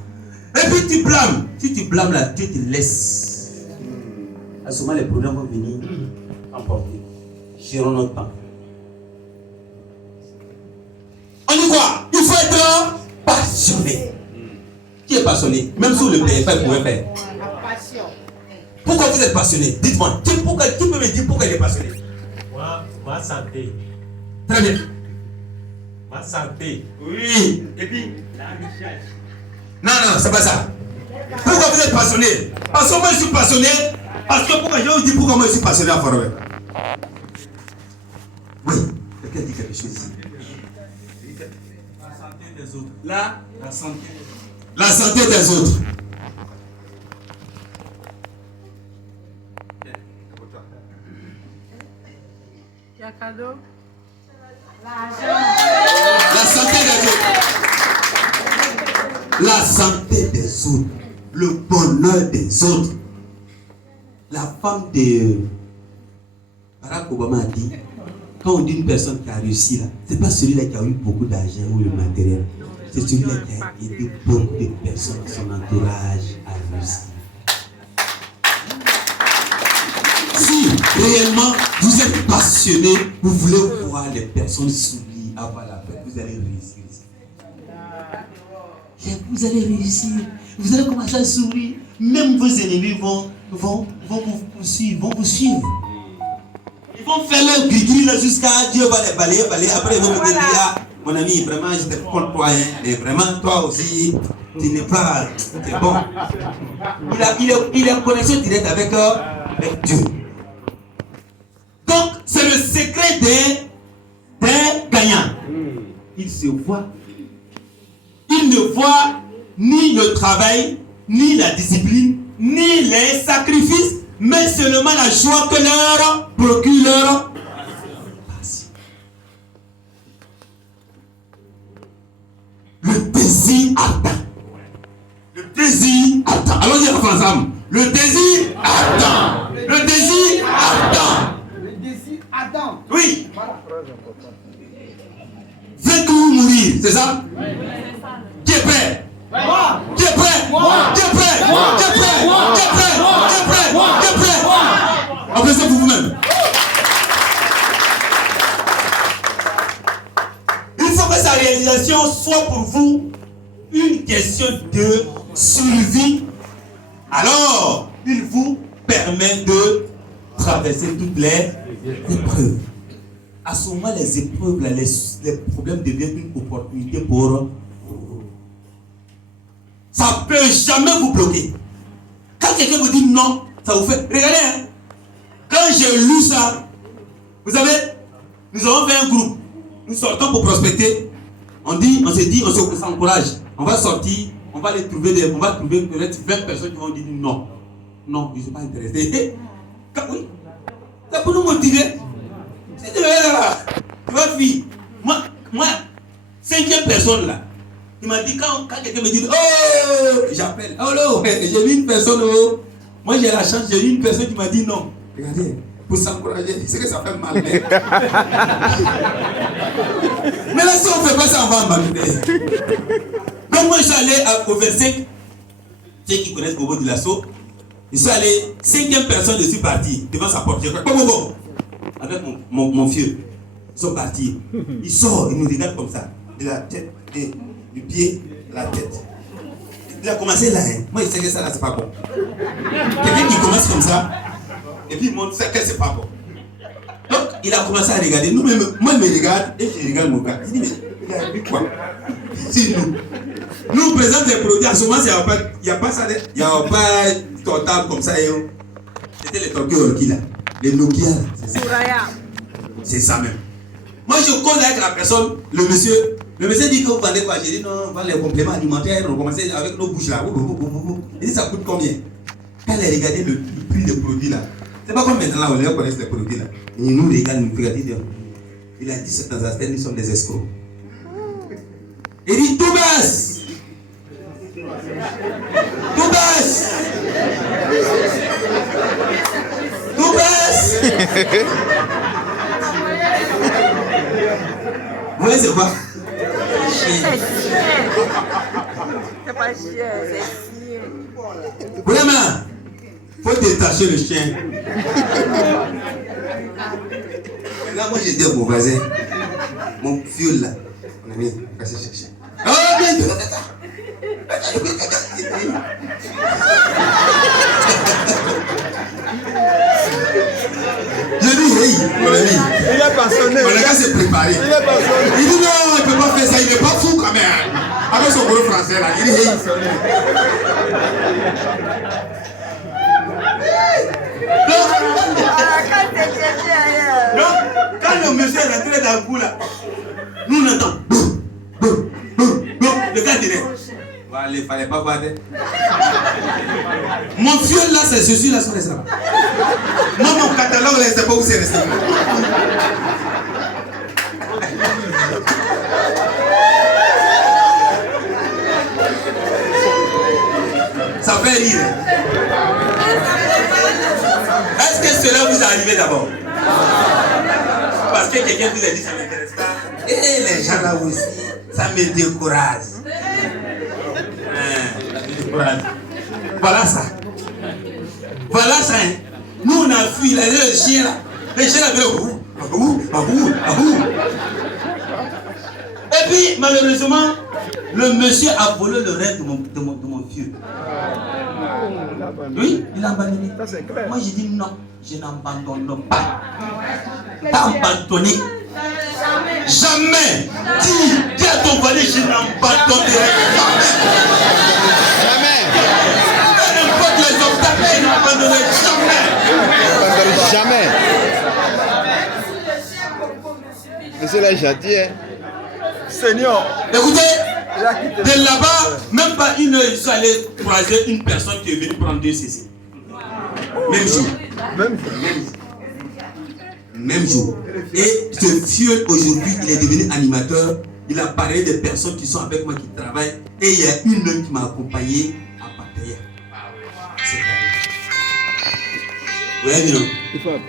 Et puis tu blâmes. Si tu blâmes là, Dieu te laisse. À ce moment, les problèmes vont venir emporter. Gérons notre temps. On dit quoi? Il faut être passionné. Qui est passionné? Même si vous ne le payez pas, vous pouvez faire. Pourquoi vous êtes passionné? Dites-moi. Qui peut me dire pourquoi il est passionné? Ma santé. Très bien. Ma santé. Oui. Et puis? La richesse. Non, c'est pas ça. Pourquoi vous êtes passionné? Parce que moi je suis passionné. Parce que pourquoi je vous dis pourquoi moi je suis passionné à Forever? Oui. Quelqu'un dit quelque chose ici. La santé des autres. La santé. La santé des autres. Il y a cadeau. La santé des autres. La santé des autres. Le bonheur des autres. La femme de Barack Obama a dit, quand on dit une personne qui a réussi là, c'est pas celui-là qui a eu beaucoup d'argent ou le matériel. C'est celui-là qui a aidé beaucoup de personnes de son entourage à réussir. Si réellement vous êtes passionné, vous voulez voir les personnes sourire, avoir la paix, vous allez réussir. Vous allez réussir. Vous allez commencer à sourire. Même vos ennemis vont vous suivre. Ils vont faire leur gris là jusqu'à Dieu va les balayer. Après ils vont vous dire, ah, mon ami, vraiment j'étais contre toi, hein. Mais vraiment toi aussi, tu n'es pas. C'est bon. Il est en connexion directe avec Dieu. Donc c'est le secret des gagnants. Il se voit. Il ne voit ni le travail, ni la discipline, ni les sacrifices, mais seulement la joie que leur procure leur passion. Le désir attend. Le désir attend. Allons-y ensemble. Le désir attend. Le désir attend. Le désir attend. Oui. Vaincre ou mourir, c'est ça? Qui est prêt? Moi. Qui est prêt? Moi. Qui est prêt? Moi. Qui est prêt? Moi. Qui est prêt? Moi. Qui est prêt? Moi. Qui est prêt? Moi. Applaudissez pour vous-même. Il faut que sa réalisation soit pour vous une question de survie. Alors, il vous permet de traverser toutes les épreuves. À ce moment, les épreuves, là, les problèmes deviennent une opportunité pour vous. Ça ne peut jamais vous bloquer. Quand quelqu'un vous dit non, ça vous fait. Regardez, hein, quand j'ai lu ça, vous savez, nous avons fait un groupe. Nous sortons pour prospecter. On s'encourage. On va sortir, on va trouver peut-être 20 personnes qui vont dire non. Non, je ne suis pas intéressé. Oui, c'est pour nous motiver. Si tu veux là, tu vas fuir. Moi, 5e personne là, il m'a dit quand quelqu'un me dit oh, j'appelle, oh, j'ai vu une personne, oh. Moi j'ai la chance, j'ai vu une personne qui m'a dit non. Regardez, pour s'encourager, c'est que ça fait mal. Mais là, si on ne fait pas ça, on va en m'amener. Donc moi je suis allé au 25, ceux qui connaissent Bobo de l'assaut, je suis allé, 5e personne, je suis parti devant sa porte. Bon. Avec mon vieux, ils sont partis. Il sort, il nous regarde comme ça, de la tête, du pied, la tête. Il a commencé là, hein. Moi je sais que ça là c'est pas bon. Quelqu'un qui commence comme ça, et puis il montre que c'est pas bon. Donc il a commencé à regarder. Moi il me regarde et je regarde mon gars. Il dit mais il a vu quoi? C'est nous. Nous on présente les produits, à ce moment il n'y a pas ça, il n'y a pas portable comme ça. C'était les Tokyo là. Les Nokia, c'est ça. C'est ça même. Moi je cause avec la personne, le monsieur dit que vous vendez quoi? J'ai dit non, on vend les compléments alimentaires, on commence avec nos bouches là. Il dit ça coûte combien? Quand elle a regardé le prix des produits là, C'est pas comme maintenant, on connaît les produits là. Il nous regarde, nous regarde, il a dit dans sa tête, nous sommes des escrocs. Il dit tout baisse. Tout baisse. Tout baisse. Vous voyez c'est quoi? C'est pas chien, c'est chien. Vraiment, faut détacher le chien. Là, moi j'ai dit à mon voisin, mon vieux là, on a mis, on va se chercher. Oh, bien, je dis, hey, mon ami, Il est passionné. mon gars s'est préparé. Il est passionné. Il dit non, il ne peut pas faire ça, il n'est pas fou quand même. Avec son gros français là, il dit hey. Donc, quand le monsieur est rentré dans le coup là, nous on entend. Le gars dirait, il ne fallait pas voir. Mon vieux là, c'est ceci là, c'est ça. Moi, mon catalogue, je ne sais pas où c'est resté. Ça fait rire. Est-ce que cela vous est arrivé d'abord? Parce que quelqu'un vous a dit ça ne m'intéresse pas. Et les gens là aussi, ça me décourage. Voilà ça. Voilà ça. Hein. Nous on a fui, il a dit le chien là. Le chien là, et puis malheureusement, le monsieur a volé le rêve de mon vieux. Oui, il a abandonné. Moi j'ai dit non, je n'abandonne pas. Pas abandonné. Jamais. Dis à ton voisin, je n'abandonnerai jamais. Peu importe les obstacles, je n'abandonnerai jamais. Jamais. Monsieur l'a déjà dit, hein. Seigneur. Écoutez, de là-bas, même pas une heure, ils sont allés croiser une personne qui est venue prendre 2 cc. Même jour. Même jour. Et ce vieux aujourd'hui, il est devenu animateur. Il a parlé des personnes qui sont avec moi, qui travaillent. Et il y a une même qui m'a accompagné à Papaya. C'est vous voyez, non?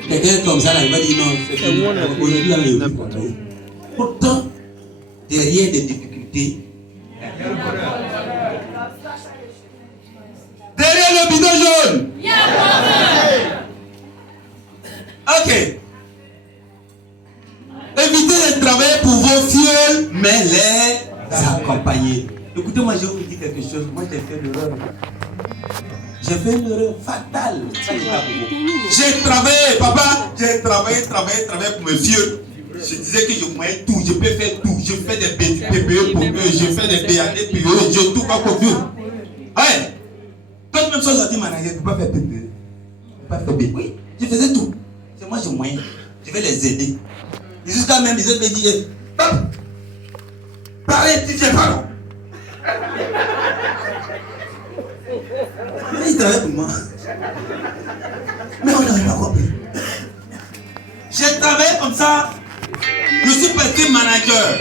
Quelqu'un comme ça, là, il va dire non, c'est comme aujourd'hui, là, il va travailler. Pourtant, derrière des difficultés, derrière le bidon jaune, ok. Évitez de travailler pour vos fioles, mais les accompagner. Écoutez, moi je vais vous dire quelque chose. Moi j'ai fait l'erreur. J'ai fait une erreur fatale. J'ai travaillé, papa, j'ai travaillé pour mes vieux. Je disais que je moyais tout, je peux faire tout. Je fais des PPE pour eux, je fais des BAD pour eux, je tout pas pour eux. Ouais. Quand même chose a dit, manager, tu ne peux pas faire PPE. Tu ne peux pas faire BAD. Oui, je faisais tout. C'est moi je moyens. Je vais les aider. Et jusqu'à même les autres me disaient, parlez, tu viens pas. Mais ils travaillent pour moi. Mais on n'avait pas compris. J'ai travaillé comme ça. Je suis passé manager.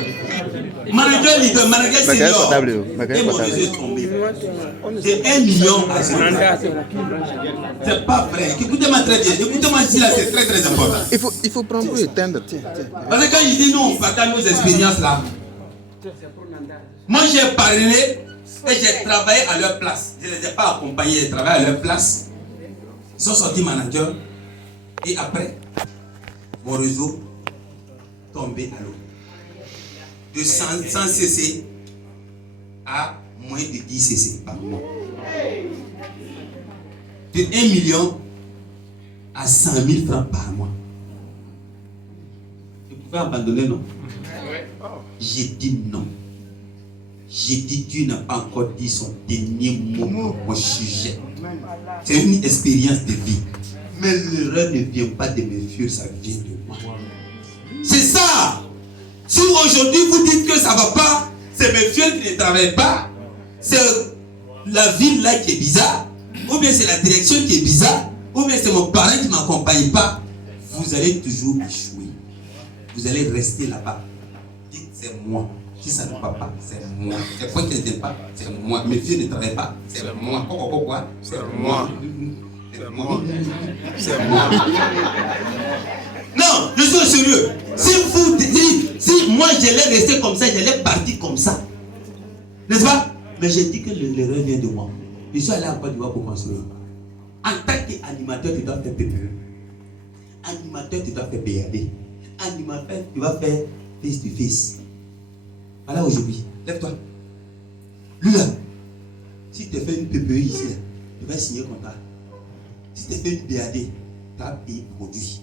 Manager leader, manager senior. Et mon réseau est tombé. J'ai 1 million à 0. C'est pas vrai. Écoutez-moi très bien. Écoutez-moi ici, là, c'est très très important. Il faut prendre le temps de tiens. Parce que quand il dit nous, on partage nos expériences là. Moi, j'ai parlé et j'ai travaillé à leur place. Je ne les ai pas accompagnés, j'ai travaillé à leur place. Ils sont sortis managers. Et après, mon réseau tombé à l'eau. De 100 cc à moins de 10 cc par mois. De 1 million à 100 000 francs par mois. Je pouvais abandonner, non? J'ai dit non. J'ai dit Dieu n'a pas encore dit son dernier mot au sujet. C'est une expérience de vie. Mais l'erreur ne vient pas de mes vieux, ça vient de moi. C'est ça. Si aujourd'hui vous dites que ça ne va pas, c'est mes vieux qui ne travaillent pas, c'est la ville là qui est bizarre, ou bien c'est la direction qui est bizarre, ou bien c'est mon parent qui ne m'accompagne pas, vous allez toujours échouer. Vous allez rester là-bas. Dites, c'est moi. Si ça ne va pas, c'est moi. C'est quoi qui ne vient pas, c'est moi. Mes filles ne travaillent pas, c'est moi. Pourquoi? C'est moi. C'est moi. C'est moi. Non, je suis sérieux. Si moi j'allais rester comme ça, j'allais partir comme ça. N'est-ce pas? Mais j'ai dit que l'erreur vient de moi. Je suis allé en Côte d'Ivoire pour construire. En tant qu'animateur, tu dois faire PPE. Animateur, tu dois faire BAD. Animateur, tu vas faire face to face. Voilà aujourd'hui. Lève-toi. Lui là, si tu fais une PPE ici, tu vas signer contrat. Si tu fais une BAD, tu vas payer produit.